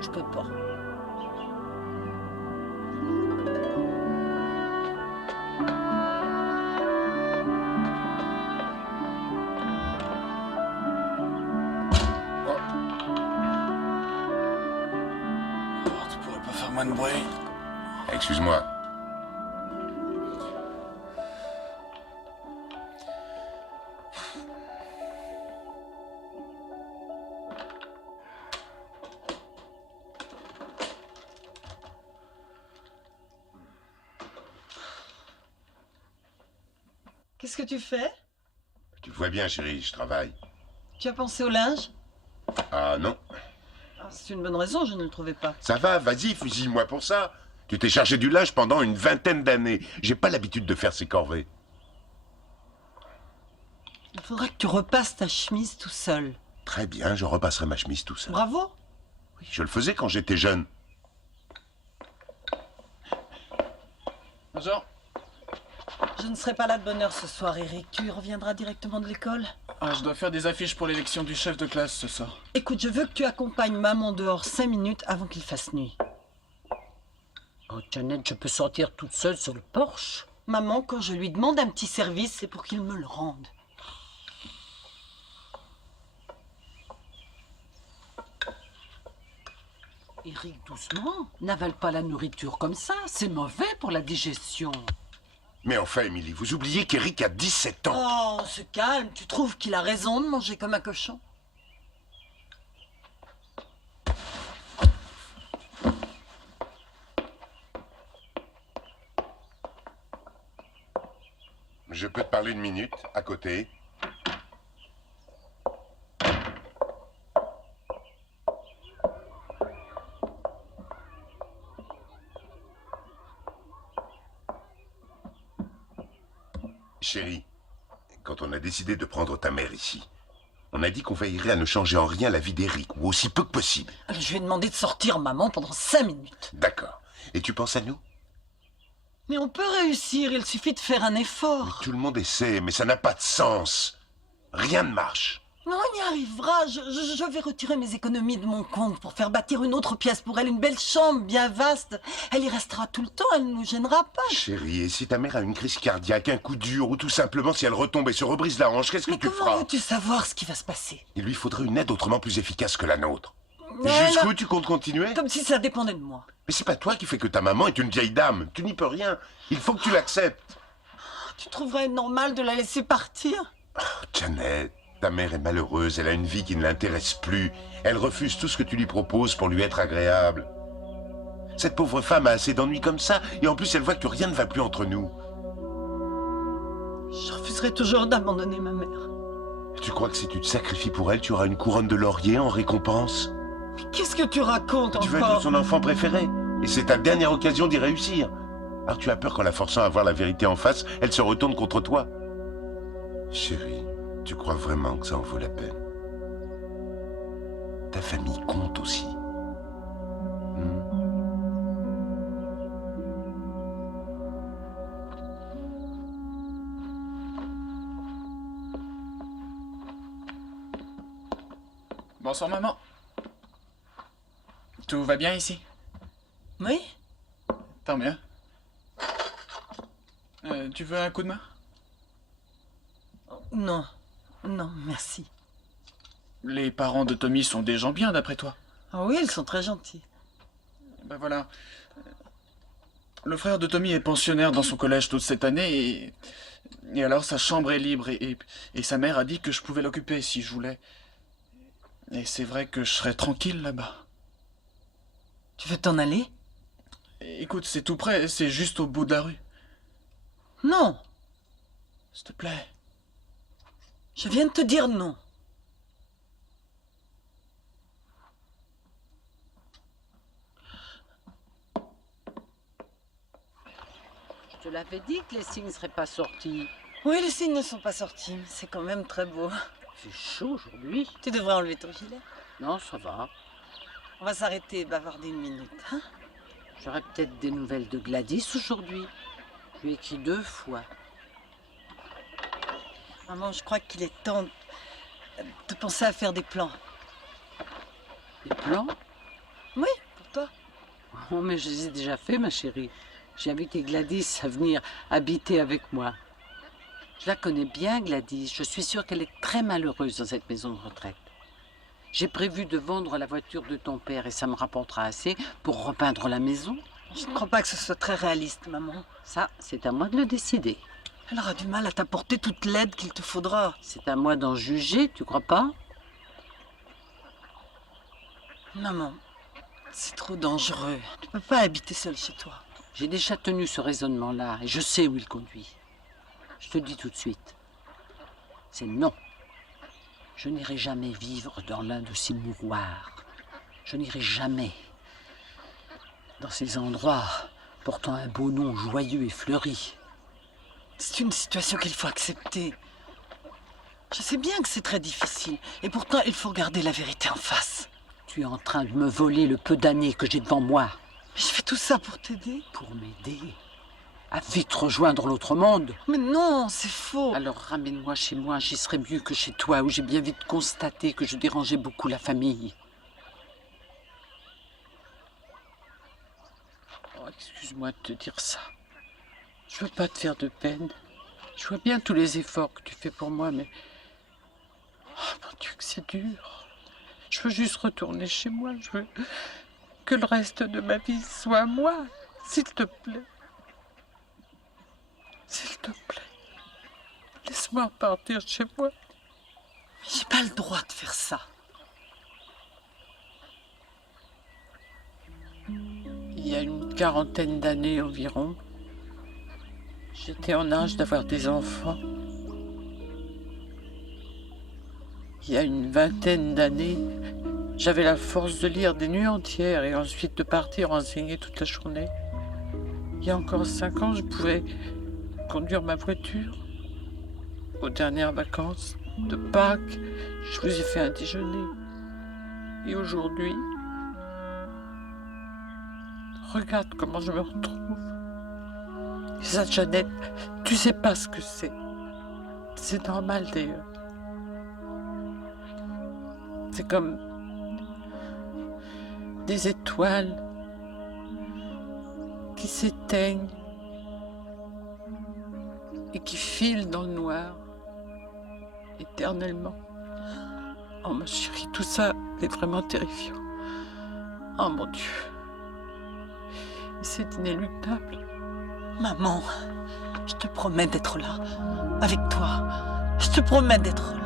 Je peux pas. Oh, tu pourrais pas faire moins de bruit? Excuse-moi. Qu'est-ce que tu fais? Tu vois bien, chérie, je travaille. Tu as pensé au linge? Ah non. Ah, c'est une bonne raison, je ne le trouvais pas. Ça va, vas-y, fusille-moi pour ça. Tu t'es chargé du linge pendant une vingtaine d'années. J'ai pas l'habitude de faire ces corvées. Il faudra que tu repasses ta chemise tout seul. Très bien, je repasserai ma chemise tout seul. Bravo. Oui, je le faisais quand j'étais jeune. Bonjour. Je ne serai pas là de bonne heure ce soir, Eric. Tu reviendras directement de l'école? Ah, je dois faire des affiches pour l'élection du chef de classe ce soir. Écoute, je veux que tu accompagnes maman dehors 5 minutes avant qu'il fasse nuit. Oh, Janet, je peux sortir toute seule sur le porche. Maman, quand je lui demande un petit service, c'est pour qu'il me le rende. Eric, doucement. N'avale pas la nourriture comme ça. C'est mauvais pour la digestion. Mais enfin, Émilie, vous oubliez qu'Eric a 17 ans. Oh, on se calme. Tu trouves qu'il a raison de manger comme un cochon? Je peux te parler une minute, à côté? Chérie, quand on a décidé de prendre ta mère ici, on a dit qu'on veillerait à ne changer en rien la vie d'Eric, ou aussi peu que possible. Alors, je lui ai demandé de sortir, maman, pendant 5 minutes. D'accord. Et tu penses à nous? Mais on peut réussir, il suffit de faire un effort. Tout le monde essaie, mais ça n'a pas de sens. Rien ne marche. Non, on y arrivera. Je vais retirer mes économies de mon compte pour faire bâtir une autre pièce pour elle, une belle chambre bien vaste. Elle y restera tout le temps, elle ne nous gênera pas. Chérie, et si ta mère a une crise cardiaque, un coup dur, ou tout simplement si elle retombe et se rebrise la hanche, qu'est-ce que tu Comment feras? veux-tu savoir ce qui va se passer? Il lui faudrait une aide autrement plus efficace que la nôtre. Mais Jusqu'où là- tu comptes continuer? Comme si ça dépendait de moi. Mais c'est pas toi qui fais que ta maman est une vieille dame. Tu n'y peux rien. Il faut que tu l'acceptes. Tu trouverais normal de la laisser partir? Janet, ta mère est malheureuse. Elle a une vie qui ne l'intéresse plus. Elle refuse tout ce que tu lui proposes pour lui être agréable. Cette pauvre femme a assez d'ennuis comme ça. Et en plus, elle voit que rien ne va plus entre nous. Je refuserai toujours d'abandonner ma mère. Tu crois que si tu te sacrifies pour elle, tu auras une couronne de laurier en récompense? Qu'est-ce que tu racontes Tu veux être encore? son enfant préféré. Et c'est ta dernière occasion d'y réussir. Alors tu as peur qu'en la forçant à voir la vérité en face, elle se retourne contre toi. Chérie, tu crois vraiment que ça en vaut la peine? Ta famille compte aussi. Bonsoir, maman. Tout va bien ici? Oui? Tant mieux. Tu veux un coup de main? Non. Non, merci. Les parents de Tommy sont des gens bien, d'après toi. Ah oui, ils sont très gentils. Ben voilà. Le frère de Tommy est pensionnaire dans son collège toute cette année et alors sa chambre est libre et sa mère a dit que je pouvais l'occuper si je voulais. Et c'est vrai que je serais tranquille là-bas. Tu veux t'en aller? Écoute, c'est tout près, c'est juste au bout de la rue. Non. S'il te plaît. Je viens de te dire non. Je te l'avais dit que les signes ne seraient pas sortis. Oui, les signes ne sont pas sortis, mais c'est quand même très beau. C'est chaud aujourd'hui. Tu devrais enlever ton gilet. Non, ça va. On va s'arrêter et bavarder une minute, hein? J'aurai peut-être des nouvelles de Gladys aujourd'hui. Je lui ai écrit 2 fois. Maman, je crois qu'il est temps de penser à faire des plans. Des plans? Oui, pour toi. Oh, mais je les ai déjà fait, ma chérie. J'ai invité Gladys à venir habiter avec moi. Je la connais bien, Gladys. Je suis sûre qu'elle est très malheureuse dans cette maison de retraite. J'ai prévu de vendre la voiture de ton père et ça me rapportera assez pour repeindre la maison. Je ne crois pas que ce soit très réaliste, maman. Ça, c'est à moi de le décider. Elle aura du mal à t'apporter toute l'aide qu'il te faudra. C'est à moi d'en juger, tu crois pas? Maman, c'est trop dangereux. Tu peux pas habiter seule chez toi. J'ai déjà tenu ce raisonnement-là et je sais où il conduit. Je te dis tout de suite, c'est non. Je n'irai jamais vivre dans l'un de ces mouroirs. Je n'irai jamais dans ces endroits portant un beau nom joyeux et fleuri. C'est une situation qu'il faut accepter. Je sais bien que c'est très difficile. Et pourtant, il faut regarder la vérité en face. Tu es en train de me voler le peu d'années que j'ai devant moi. Mais je fais tout ça pour t'aider. Pour m'aider à vite rejoindre l'autre monde. Mais non, c'est faux. Alors ramène-moi chez moi, j'y serai mieux que chez toi, où j'ai bien vite constaté que je dérangeais beaucoup la famille. Oh, excuse-moi de te dire ça. Je veux pas te faire de peine. Je vois bien tous les efforts que tu fais pour moi, mais... Oh mon Dieu, que c'est dur. Je veux juste retourner chez moi. Je veux que le reste de ma vie soit à moi. S'il te plaît. S'il te plaît. Laisse-moi repartir chez moi. Mais j'ai pas le droit de faire ça. Il y a une quarantaine d'années environ, j'étais en âge d'avoir des enfants. Il y a une vingtaine d'années, j'avais la force de lire des nuits entières et ensuite de partir enseigner toute la journée. Il y a encore 5 ans, je pouvais conduire ma voiture. Aux dernières vacances de Pâques, je vous ai fait un déjeuner. Et aujourd'hui, regarde comment je me retrouve. Et ça, Jeannette, tu sais pas ce que c'est. C'est normal d'ailleurs. C'est comme des étoiles qui s'éteignent et qui filent dans le noir éternellement. Oh ma chérie, tout ça est vraiment terrifiant. Oh mon Dieu. C'est inéluctable. Maman, je te promets d'être là, avec toi. Je te promets d'être là.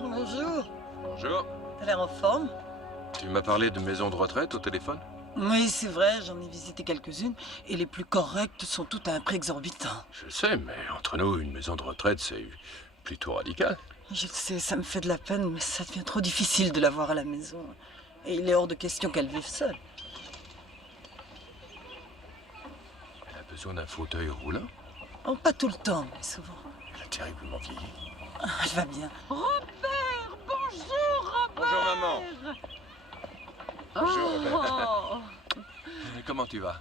Bonjour. Bonjour. T'as l'air en forme? Tu m'as parlé de maison de retraite au téléphone? Oui, c'est vrai, j'en ai visité quelques-unes. Et les plus correctes sont toutes à un prix exorbitant. Je sais, mais entre nous, une maison de retraite, c'est plutôt radical. Je le sais, ça me fait de la peine, mais ça devient trop difficile de la voir à la maison. Et il est hors de question qu'elle vive seule. Elle a besoin d'un fauteuil roulant? Oh, pas tout le temps, mais souvent. Elle a terriblement vieilli. Ah, elle va bien. Robert, bonjour Robert. Bonjour maman. Oh, Mais comment tu vas?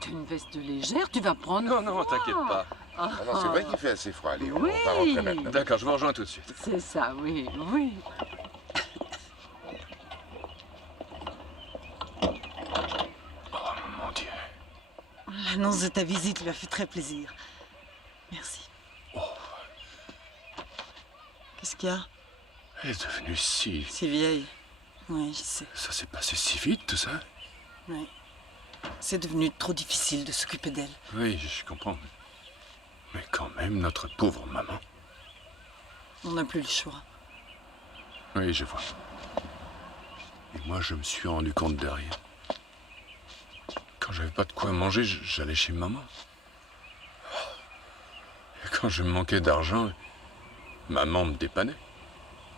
Tu as une veste légère, tu vas prendre... Non, non, t'inquiète pas. Alors c'est vrai qu'il fait assez froid, Léo. Oui. On va rentrer maintenant. D'accord, je vous rejoins tout de suite. C'est ça, oui, oui. Oh mon Dieu. L'annonce de ta visite lui a fait très plaisir. Merci. Qu'est-ce qu'il y a? Elle est devenue si... Si vieille. Oui, je sais. Ça s'est passé si vite, tout ça? Oui. C'est devenu trop difficile de s'occuper d'elle. Oui, je comprends. Mais quand même, notre pauvre maman. On n'a plus le choix. Oui, je vois. Et moi, je me suis rendu compte de rien. Quand j'avais pas de quoi manger, j'allais chez maman. Et quand je manquais d'argent, maman me dépannait.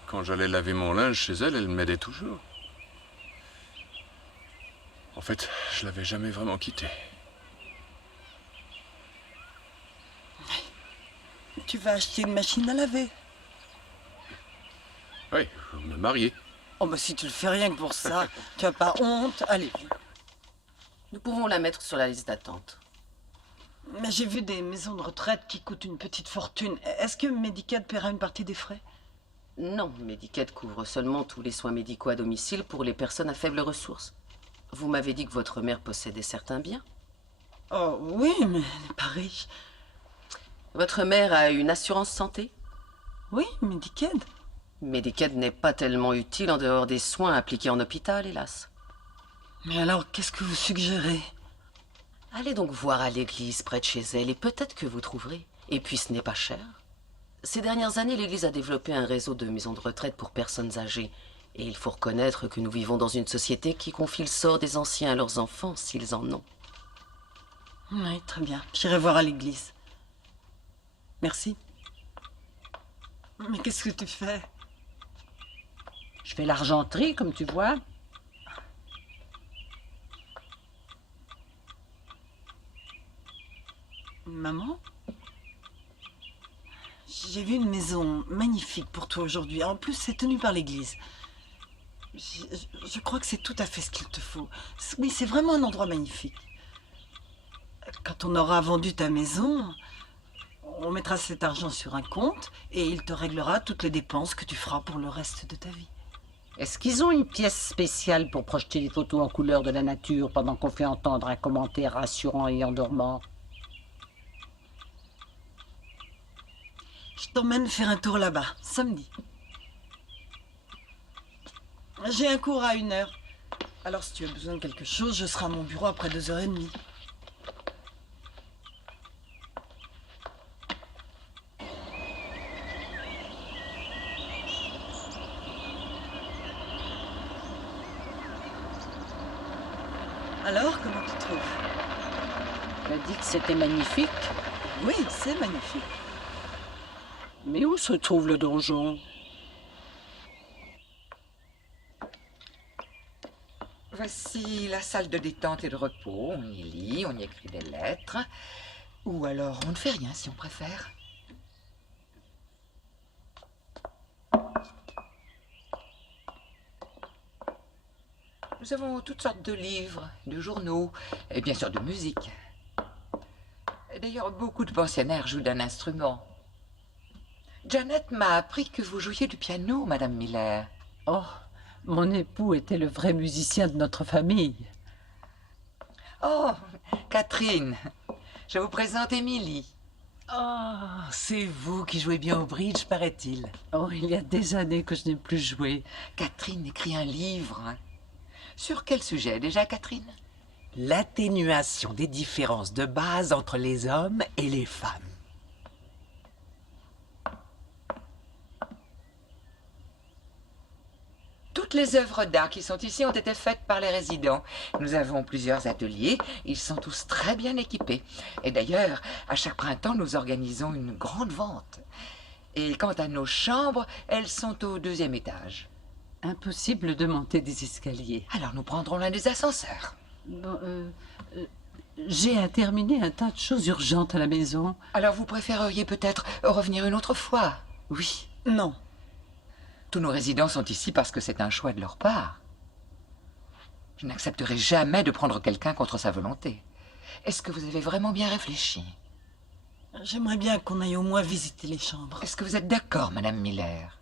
Quand j'allais laver mon linge chez elle, elle m'aidait toujours. En fait, je l'avais jamais vraiment quittée. Tu vas acheter une machine à laver. Oui, vous me mariez. Oh, bah si tu le fais rien que pour ça, tu as pas honte? Allez, viens. Nous pouvons la mettre sur la liste d'attente. Mais j'ai vu des maisons de retraite qui coûtent une petite fortune. Est-ce que Medicaid paiera une partie des frais? Non, Medicaid couvre seulement tous les soins médicaux à domicile pour les personnes à faibles ressources. Vous m'avez dit que votre mère possédait certains biens. Oh oui, mais elle n'est pas riche. Votre mère a une assurance santé? Oui, Medicaid. Medicaid n'est pas tellement utile en dehors des soins appliqués en hôpital, hélas. Mais alors, qu'est-ce que vous suggérez? Allez donc voir à l'église près de chez elle et peut-être que vous trouverez. Et puis ce n'est pas cher. Ces dernières années, l'église a développé un réseau de maisons de retraite pour personnes âgées. Et il faut reconnaître que nous vivons dans une société qui confie le sort des anciens à leurs enfants s'ils en ont. Oui, très bien. J'irai voir à l'église. Merci. Mais qu'est-ce que tu fais? Je fais l'argenterie, comme tu vois. Maman? J'ai vu une maison magnifique pour toi aujourd'hui. En plus, c'est tenu par l'église. Je crois que c'est tout à fait ce qu'il te faut. Oui, c'est vraiment un endroit magnifique. Quand on aura vendu ta maison, on mettra cet argent sur un compte et il te réglera toutes les dépenses que tu feras pour le reste de ta vie. Est-ce qu'ils ont une pièce spéciale pour projeter les photos en couleur de la nature pendant qu'on fait entendre un commentaire rassurant et endormant? Je t'emmène faire un tour là-bas, samedi. J'ai un cours à 1h. Alors si tu as besoin de quelque chose, je serai à mon bureau après 2h30. Alors, comment tu trouves? Tu as dit que c'était magnifique. Oui, c'est magnifique. Mais où se trouve le donjon? Voici la salle de détente et de repos. On y lit, on y écrit des lettres. Ou alors on ne fait rien si on préfère. Nous avons toutes sortes de livres, de journaux et bien sûr de musique. D'ailleurs, beaucoup de pensionnaires jouent d'un instrument. Janet m'a appris que vous jouiez du piano, Madame Miller. Oh, mon époux était le vrai musicien de notre famille. Oh, Catherine, je vous présente Émilie. Oh, c'est vous qui jouez bien au bridge, paraît-il. Oh, il y a des années que je n'ai plus joué. Catherine écrit un livre. Sur quel sujet déjà, Catherine? L'atténuation des différences de base entre les hommes et les femmes. Toutes les œuvres d'art qui sont ici ont été faites par les résidents. Nous avons plusieurs ateliers, ils sont tous très bien équipés. Et d'ailleurs, à chaque printemps, nous organisons une grande vente. Et quant à nos chambres, elles sont au 2e étage. Impossible de monter des escaliers. Alors nous prendrons l'un des ascenseurs. Bon, j'ai à terminer un tas de choses urgentes à la maison. Alors vous préféreriez peut-être revenir une autre fois? Oui. Non. Tous nos résidents sont ici parce que c'est un choix de leur part. Je n'accepterai jamais de prendre quelqu'un contre sa volonté. Est-ce que vous avez vraiment bien réfléchi? J'aimerais bien qu'on aille au moins visiter les chambres. Est-ce que vous êtes d'accord, Madame Miller?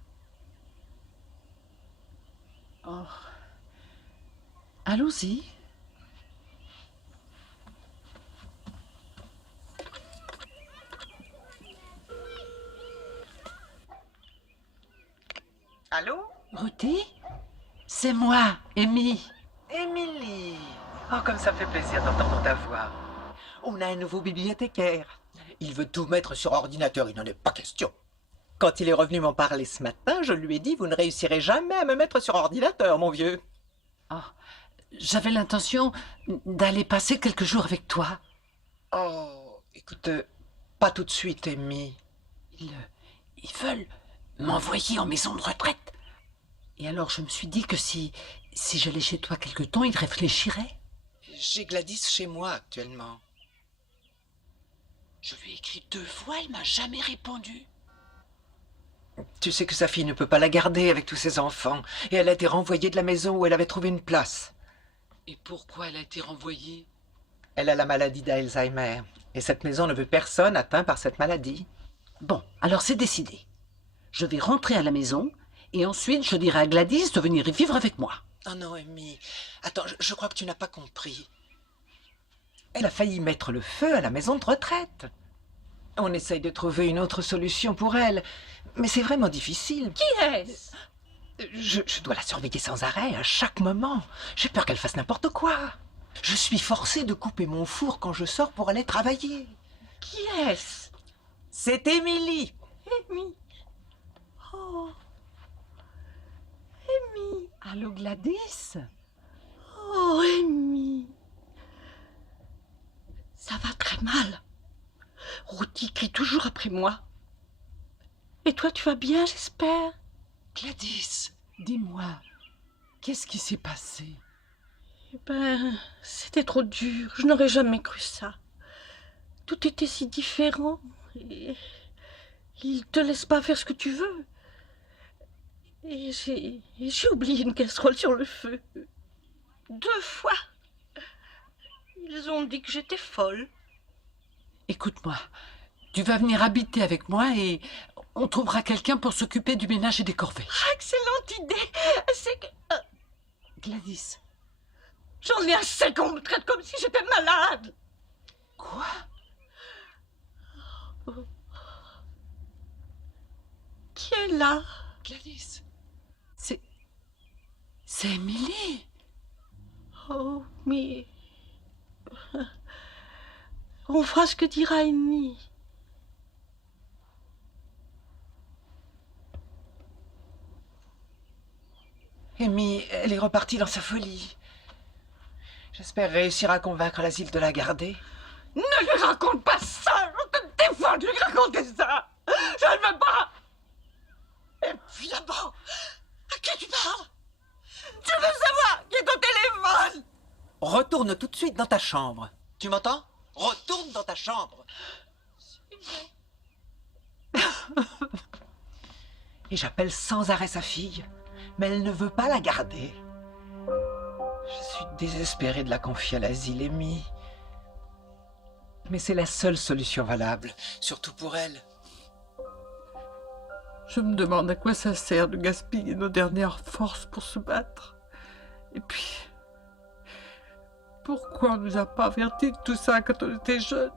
Oh. Allons-y. Allô? Ruthie? C'est moi, Amy. Émilie! Oh, comme ça me fait plaisir d'entendre ta voix. On a un nouveau bibliothécaire. Il veut tout mettre sur ordinateur, il n'en est pas question. Quand il est revenu m'en parler ce matin, je lui ai dit « Vous ne réussirez jamais à me mettre sur ordinateur, mon vieux. » Oh, j'avais l'intention d'aller passer quelques jours avec toi. Oh, écoute, pas tout de suite, Amy. Ils veulent m'envoyer en maison de retraite. Et alors je me suis dit que si j'allais chez toi quelque temps, ils réfléchiraient. J'ai Gladys chez moi actuellement. Je lui ai écrit 2 fois, elle m'a jamais répondu. Tu sais que sa fille ne peut pas la garder avec tous ses enfants, et elle a été renvoyée de la maison où elle avait trouvé une place. Et pourquoi elle a été renvoyée? Elle a la maladie d'Alzheimer, et cette maison ne veut personne atteint par cette maladie. Bon, alors c'est décidé. Je vais rentrer à la maison, et ensuite je dirai à Gladys de venir y vivre avec moi. Oh non, Amy. Attends, je crois que tu n'as pas compris. Elle a failli mettre le feu à la maison de retraite. On essaye de trouver une autre solution pour elle, mais c'est vraiment difficile. Qui est-ce? Je dois la surveiller sans arrêt, à chaque moment. J'ai peur qu'elle fasse n'importe quoi. Je suis forcé de couper mon four quand je sors pour aller travailler. Qui est-ce? C'est Émilie. Amy. Oh. Amy. Allô, Gladys? Oh, Amy. Ça va très mal. Rudy crie toujours après moi. Et toi, tu vas bien, j'espère? Gladys, dis-moi, qu'est-ce qui s'est passé? Eh ben, c'était trop dur. Je n'aurais jamais cru ça. Tout était si différent. Et il te laisse pas faire ce que tu veux. Et j'ai oublié une casserole sur le feu. 2 fois. Ils ont dit que j'étais folle. Écoute-moi, tu vas venir habiter avec moi et on trouvera quelqu'un pour s'occuper du ménage et des corvées. Ah, excellente idée. C'est que... Gladys. J'en ai assez qu'on me traite comme si j'étais malade. Quoi? Qui est là? Gladys. C'est Émilie. Oh, mais... On fera ce que dira Amy. Amy, elle est repartie dans sa folie. J'espère réussir à convaincre l'asile de la garder. Ne lui raconte pas ça. Je te défends de lui raconter ça. Je ne veux pas. Et puis d'abord, à qui tu parles? Je veux savoir qui est au téléphone. Retourne tout de suite dans ta chambre. Tu m'entends? Retourne dans ta chambre. Et j'appelle sans arrêt sa fille, mais elle ne veut pas la garder. Je suis désespéré de la confier à l'asile, Amy. Mais c'est la seule solution valable, surtout pour elle. Je me demande à quoi ça sert de gaspiller nos dernières forces pour se battre. Et puis, pourquoi on nous a pas avertis de tout ça quand on était jeunes?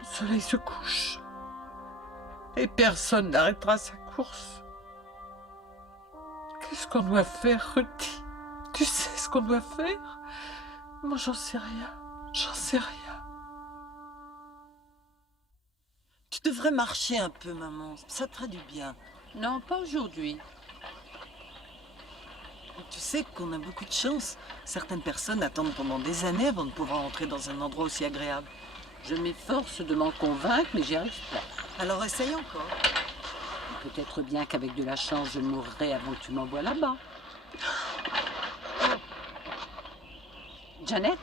Le soleil se couche. Et personne n'arrêtera sa course. Qu'est-ce qu'on doit faire, Rudy? Tu sais ce qu'on doit faire? Moi, j'en sais rien. J'en sais rien. Tu devrais marcher un peu, maman. Ça te ferait du bien. Non, pas aujourd'hui. Tu sais qu'on a beaucoup de chance. Certaines personnes attendent pendant des années avant de pouvoir entrer dans un endroit aussi agréable. Je m'efforce de m'en convaincre, mais j'y arrive pas. Alors essaye encore. Peut-être bien qu'avec de la chance, je mourrai avant que tu m'envoies là-bas. Janet?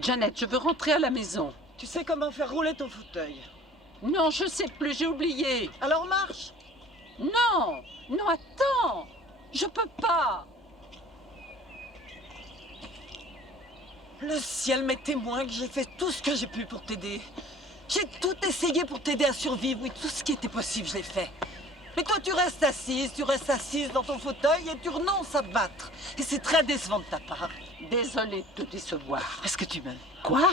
Janet, je veux rentrer à la maison. Tu sais comment faire rouler ton fauteuil? Non, je sais plus, j'ai oublié. Alors marche. Non, non, attends. Je peux pas. Le ciel m'est témoin que j'ai fait tout ce que j'ai pu pour t'aider. J'ai tout essayé pour t'aider à survivre. Oui, tout ce qui était possible, je l'ai fait. Mais toi, tu restes assise dans ton fauteuil et tu renonces à te battre. Et c'est très décevant de ta part. Désolée de te décevoir. Est-ce que tu m'aimes? Quoi?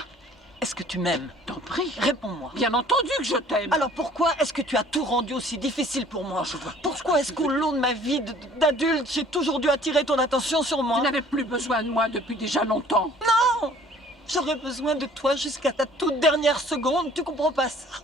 Est-ce que tu m'aimes? T'en prie. Réponds-moi. Bien entendu que je t'aime. Alors pourquoi est-ce que tu as tout rendu aussi difficile pour moi? Pourquoi est-ce qu'au long de ma vie d'adulte, j'ai toujours dû attirer ton attention sur moi? Tu n'avais plus besoin de moi depuis déjà longtemps. Non! J'aurais besoin de toi jusqu'à ta toute dernière seconde, tu comprends pas ça?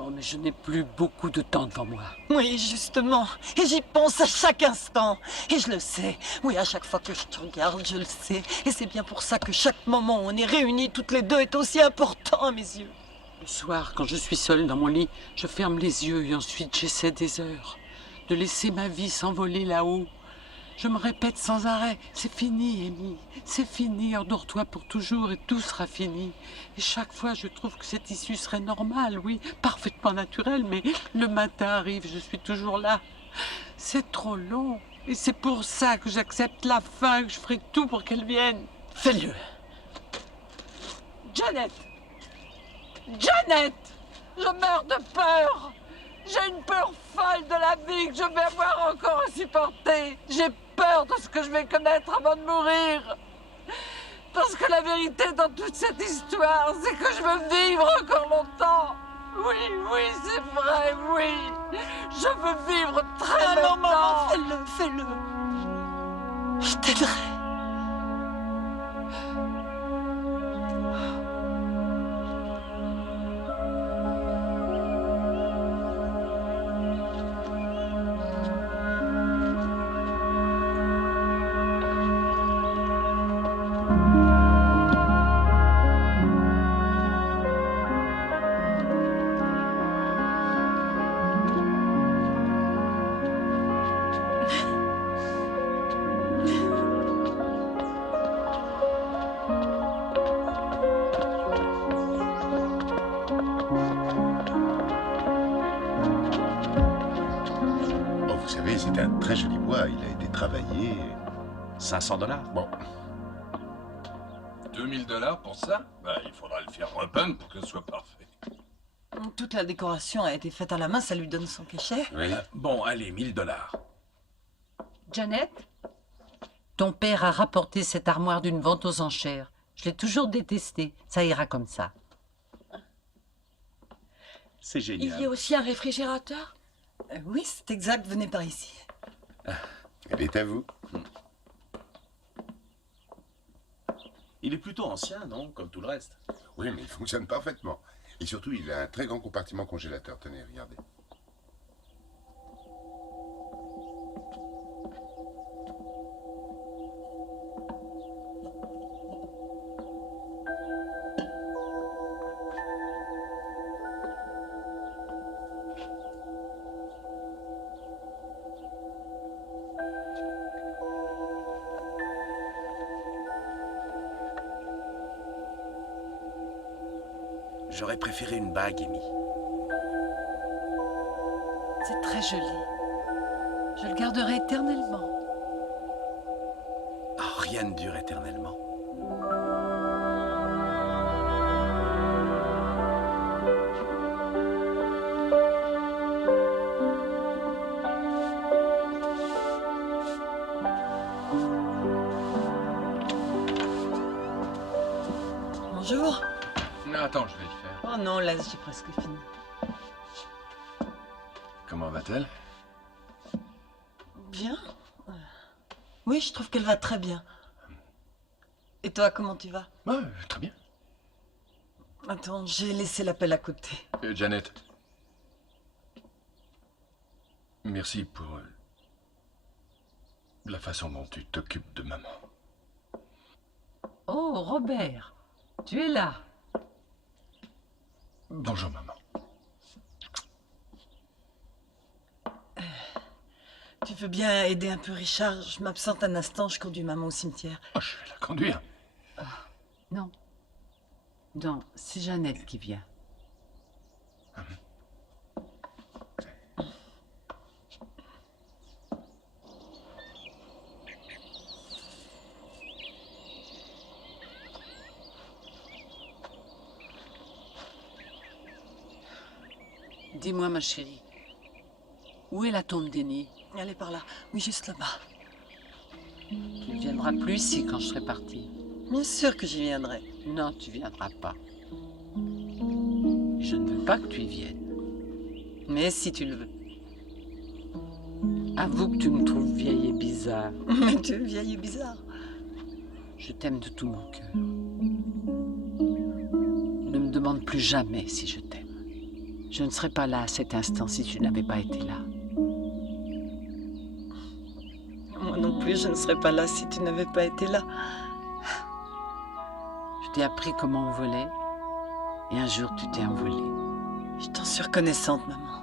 Oh, mais je n'ai plus beaucoup de temps devant moi. Oui, justement. Et j'y pense à chaque instant. Et je le sais. Oui, à chaque fois que je te regarde, je le sais. Et c'est bien pour ça que chaque moment où on est réunis toutes les deux est aussi important à mes yeux. Le soir, quand je suis seule dans mon lit, je ferme les yeux et ensuite j'essaie des heures de laisser ma vie s'envoler là-haut. Je me répète sans arrêt, c'est fini, Amy, c'est fini, endors-toi pour toujours et tout sera fini. Et chaque fois, je trouve que cette issue serait normale, oui, parfaitement naturelle, mais le matin arrive, je suis toujours là. C'est trop long, et c'est pour ça que j'accepte la fin, que je ferai tout pour qu'elle vienne. Fais-le. Janet! Janet! Je meurs de peur! J'ai une peur folle de la vie que je vais avoir encore à supporter. J'ai peur de ce que je vais connaître avant de mourir. Parce que la vérité dans toute cette histoire, c'est que je veux vivre encore longtemps. Oui, oui, c'est vrai, oui. Je veux vivre très longtemps. Maman, fais-le. Je t'aiderai. Oh, vous savez, c'est un très joli bois. Il a été travaillé. 500 $. Bon, 2000 $ pour ça? Bah, il faudra le faire repeindre pour que ce soit parfait. Toute la décoration a été faite à la main, ça lui donne son cachet. Oui. Bon, allez, 1000 $. Janet, ton père a rapporté cette armoire d'une vente aux enchères. Je l'ai toujours détestée. Ça ira comme ça. C'est Il génial. y a aussi un réfrigérateur? Oui, c'est exact, venez par ici. elle est à vous. Il est plutôt ancien, non? Comme tout le reste. Oui, mais il fonctionne parfaitement. Et surtout, il a un très grand compartiment congélateur. Tenez, regardez. J'aurais préféré une bague, Amy. C'est très joli. Je le garderai éternellement. Oh, rien ne dure éternellement. Bonjour. Non, attends, je vais le faire. Oh non, là, j'ai presque fini. Comment va-t-elle? Bien. Oui, je trouve qu'elle va très bien. Et toi, comment tu vas? Ouais, très bien. Attends, j'ai laissé l'appel à côté. Janet. Merci pour la façon dont tu t'occupes de maman. Oh, Robert, tu es là. Bonjour, maman. Tu veux bien aider un peu Richard? Je m'absente un instant, je conduis maman au cimetière. Oh, je vais la conduire. Non. Non, c'est Jeannette qui vient. Dis-moi, ma chérie, où est la tombe d'Aîné? Elle est par là. Oui, juste là-bas. Tu ne viendras plus ici quand je serai partie. Bien sûr que j'y viendrai. Non, tu viendras pas. Je ne veux pas que tu y viennes. Mais si tu le veux. Avoue que tu me trouves vieille et bizarre. Mais tu es vieille et bizarre. Je t'aime de tout mon cœur. Ne me demande plus jamais si je t'aime. Je ne serais pas là à cet instant si tu n'avais pas été là. Moi non plus, je ne serais pas là si tu n'avais pas été là. Je t'ai appris comment on volait, et un jour tu t'es envolé. Je t'en suis reconnaissante, maman.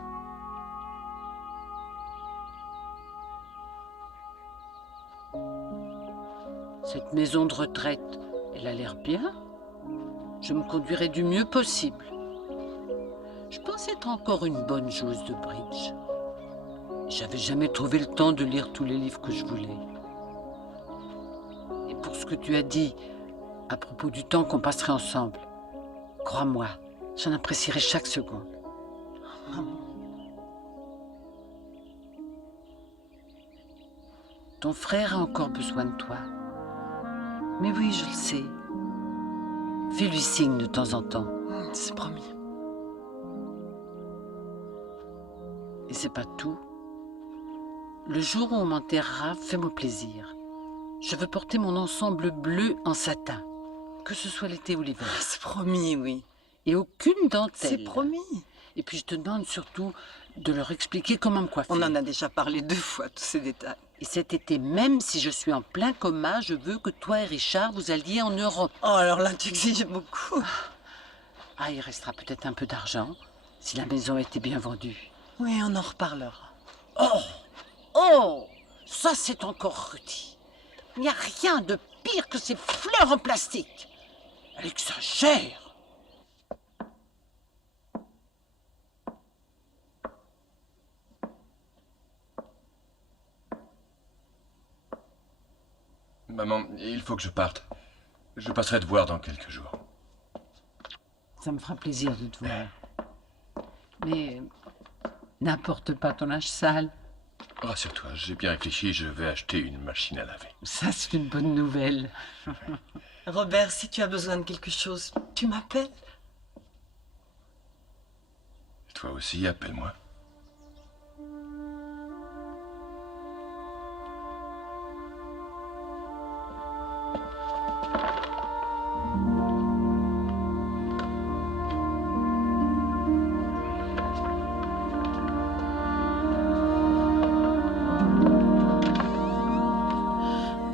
Cette maison de retraite, elle a l'air bien. Je me conduirai du mieux possible. Je pense être encore une bonne joueuse de bridge. J'avais jamais trouvé le temps de lire tous les livres que je voulais. Et pour ce que tu as dit à propos du temps qu'on passerait ensemble, crois-moi, j'en apprécierai chaque seconde. Maman. Ton frère a encore besoin de toi. Mais oui, je le sais. Fais-lui signe de temps en temps. C'est promis. Et c'est pas tout. Le jour où on m'enterrera, fais-moi plaisir. Je veux porter mon ensemble bleu en satin, que ce soit l'été ou l'hiver. C'est promis, oui. Et aucune dentelle. C'est promis. Et puis je te demande surtout de leur expliquer comment me coiffer. On en a déjà parlé 2 fois, tous ces détails. Et cet été, même si je suis en plein coma, je veux que toi et Richard, vous alliez en Europe. Oh, alors là, tu exiges beaucoup. Ah, il restera peut-être un peu d'argent, si la maison a été bien vendue. Oui, on en reparlera. Oh! Oh! Ça, c'est encore Rudy. Il n'y a rien de pire que ces fleurs en plastique. Elle exagère. Maman, il faut que je parte. Je passerai te voir dans quelques jours. Ça me fera plaisir de te voir. Mais n'importe pas ton linge sale. Rassure-toi, j'ai bien réfléchi, je vais acheter une machine à laver. Ça, c'est une bonne nouvelle. Robert, si tu as besoin de quelque chose, tu m'appelles. Toi aussi, appelle-moi.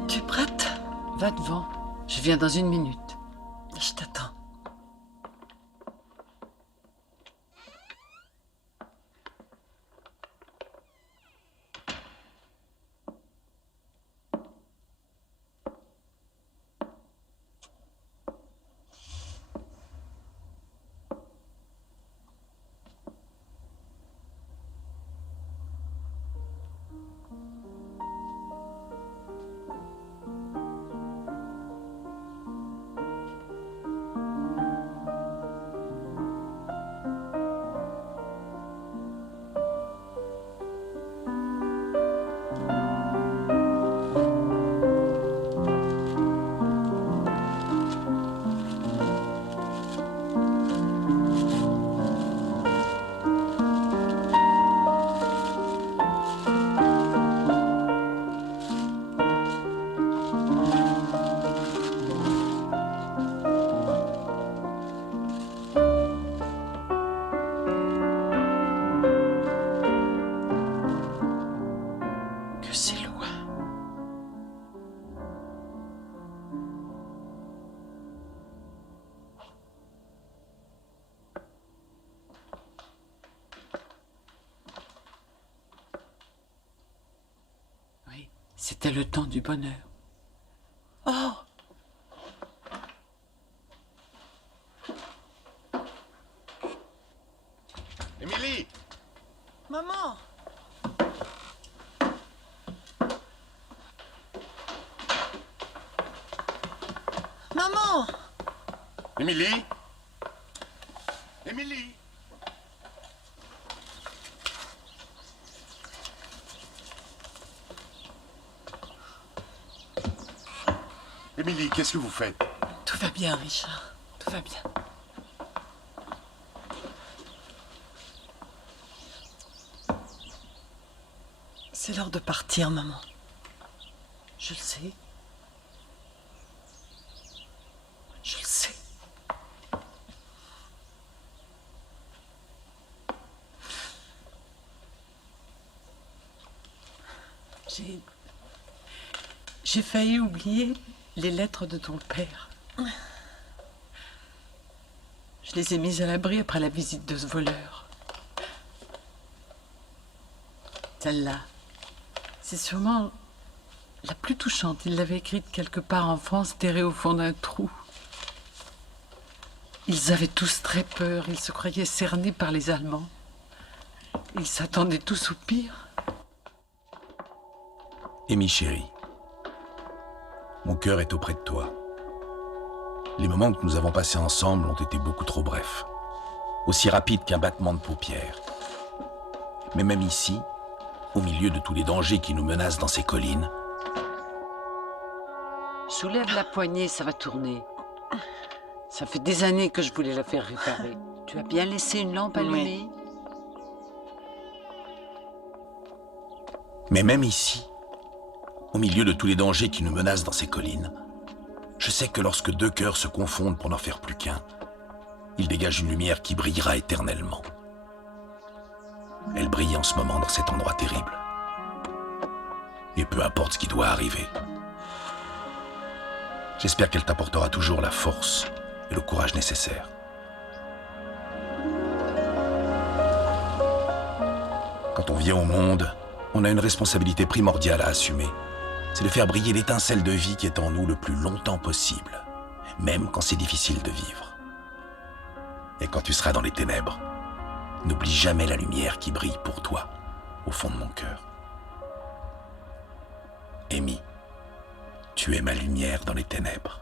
Tu es prête? Va devant, je viens dans 1 minute. Je t'attends. Que c'est loin. Oui, c'était le temps du bonheur. Oh! Émilie! Maman! Maman! Émilie? Émilie? Émilie, qu'est-ce que vous faites? Tout va bien, Richard. Tout va bien. C'est l'heure de partir, maman. Je le sais. Je le sais. J'ai failli oublier les lettres de ton père. Je les ai mises à l'abri après la visite de ce voleur. Celle-là, c'est sûrement la plus touchante. Il l'avait écrite quelque part en France, terrée au fond d'un trou. Ils avaient tous très peur. Ils se croyaient cernés par les Allemands. Ils s'attendaient tous au pire. Amy chérie, mon cœur est auprès de toi. Les moments que nous avons passés ensemble ont été beaucoup trop brefs, aussi rapides qu'un battement de paupières. Mais même ici, au milieu de tous les dangers qui nous menacent dans ces collines, Soulève la poignée, ça va tourner. Ça fait des années que je voulais la faire réparer. Tu as bien laissé une lampe allumée? mais même ici, Au milieu de tous les dangers qui nous menacent dans ces collines, je sais que lorsque deux cœurs se confondent pour n'en faire plus qu'un, ils dégagent une lumière qui brillera éternellement. Elle brille en ce moment dans cet endroit terrible. Et peu importe ce qui doit arriver, j'espère qu'elle t'apportera toujours la force et le courage nécessaires. Quand on vient au monde, on a une responsabilité primordiale à assumer. C'est de faire briller l'étincelle de vie qui est en nous le plus longtemps possible, même quand c'est difficile de vivre. Et quand tu seras dans les ténèbres, n'oublie jamais la lumière qui brille pour toi, au fond de mon cœur. Amy, tu es ma lumière dans les ténèbres.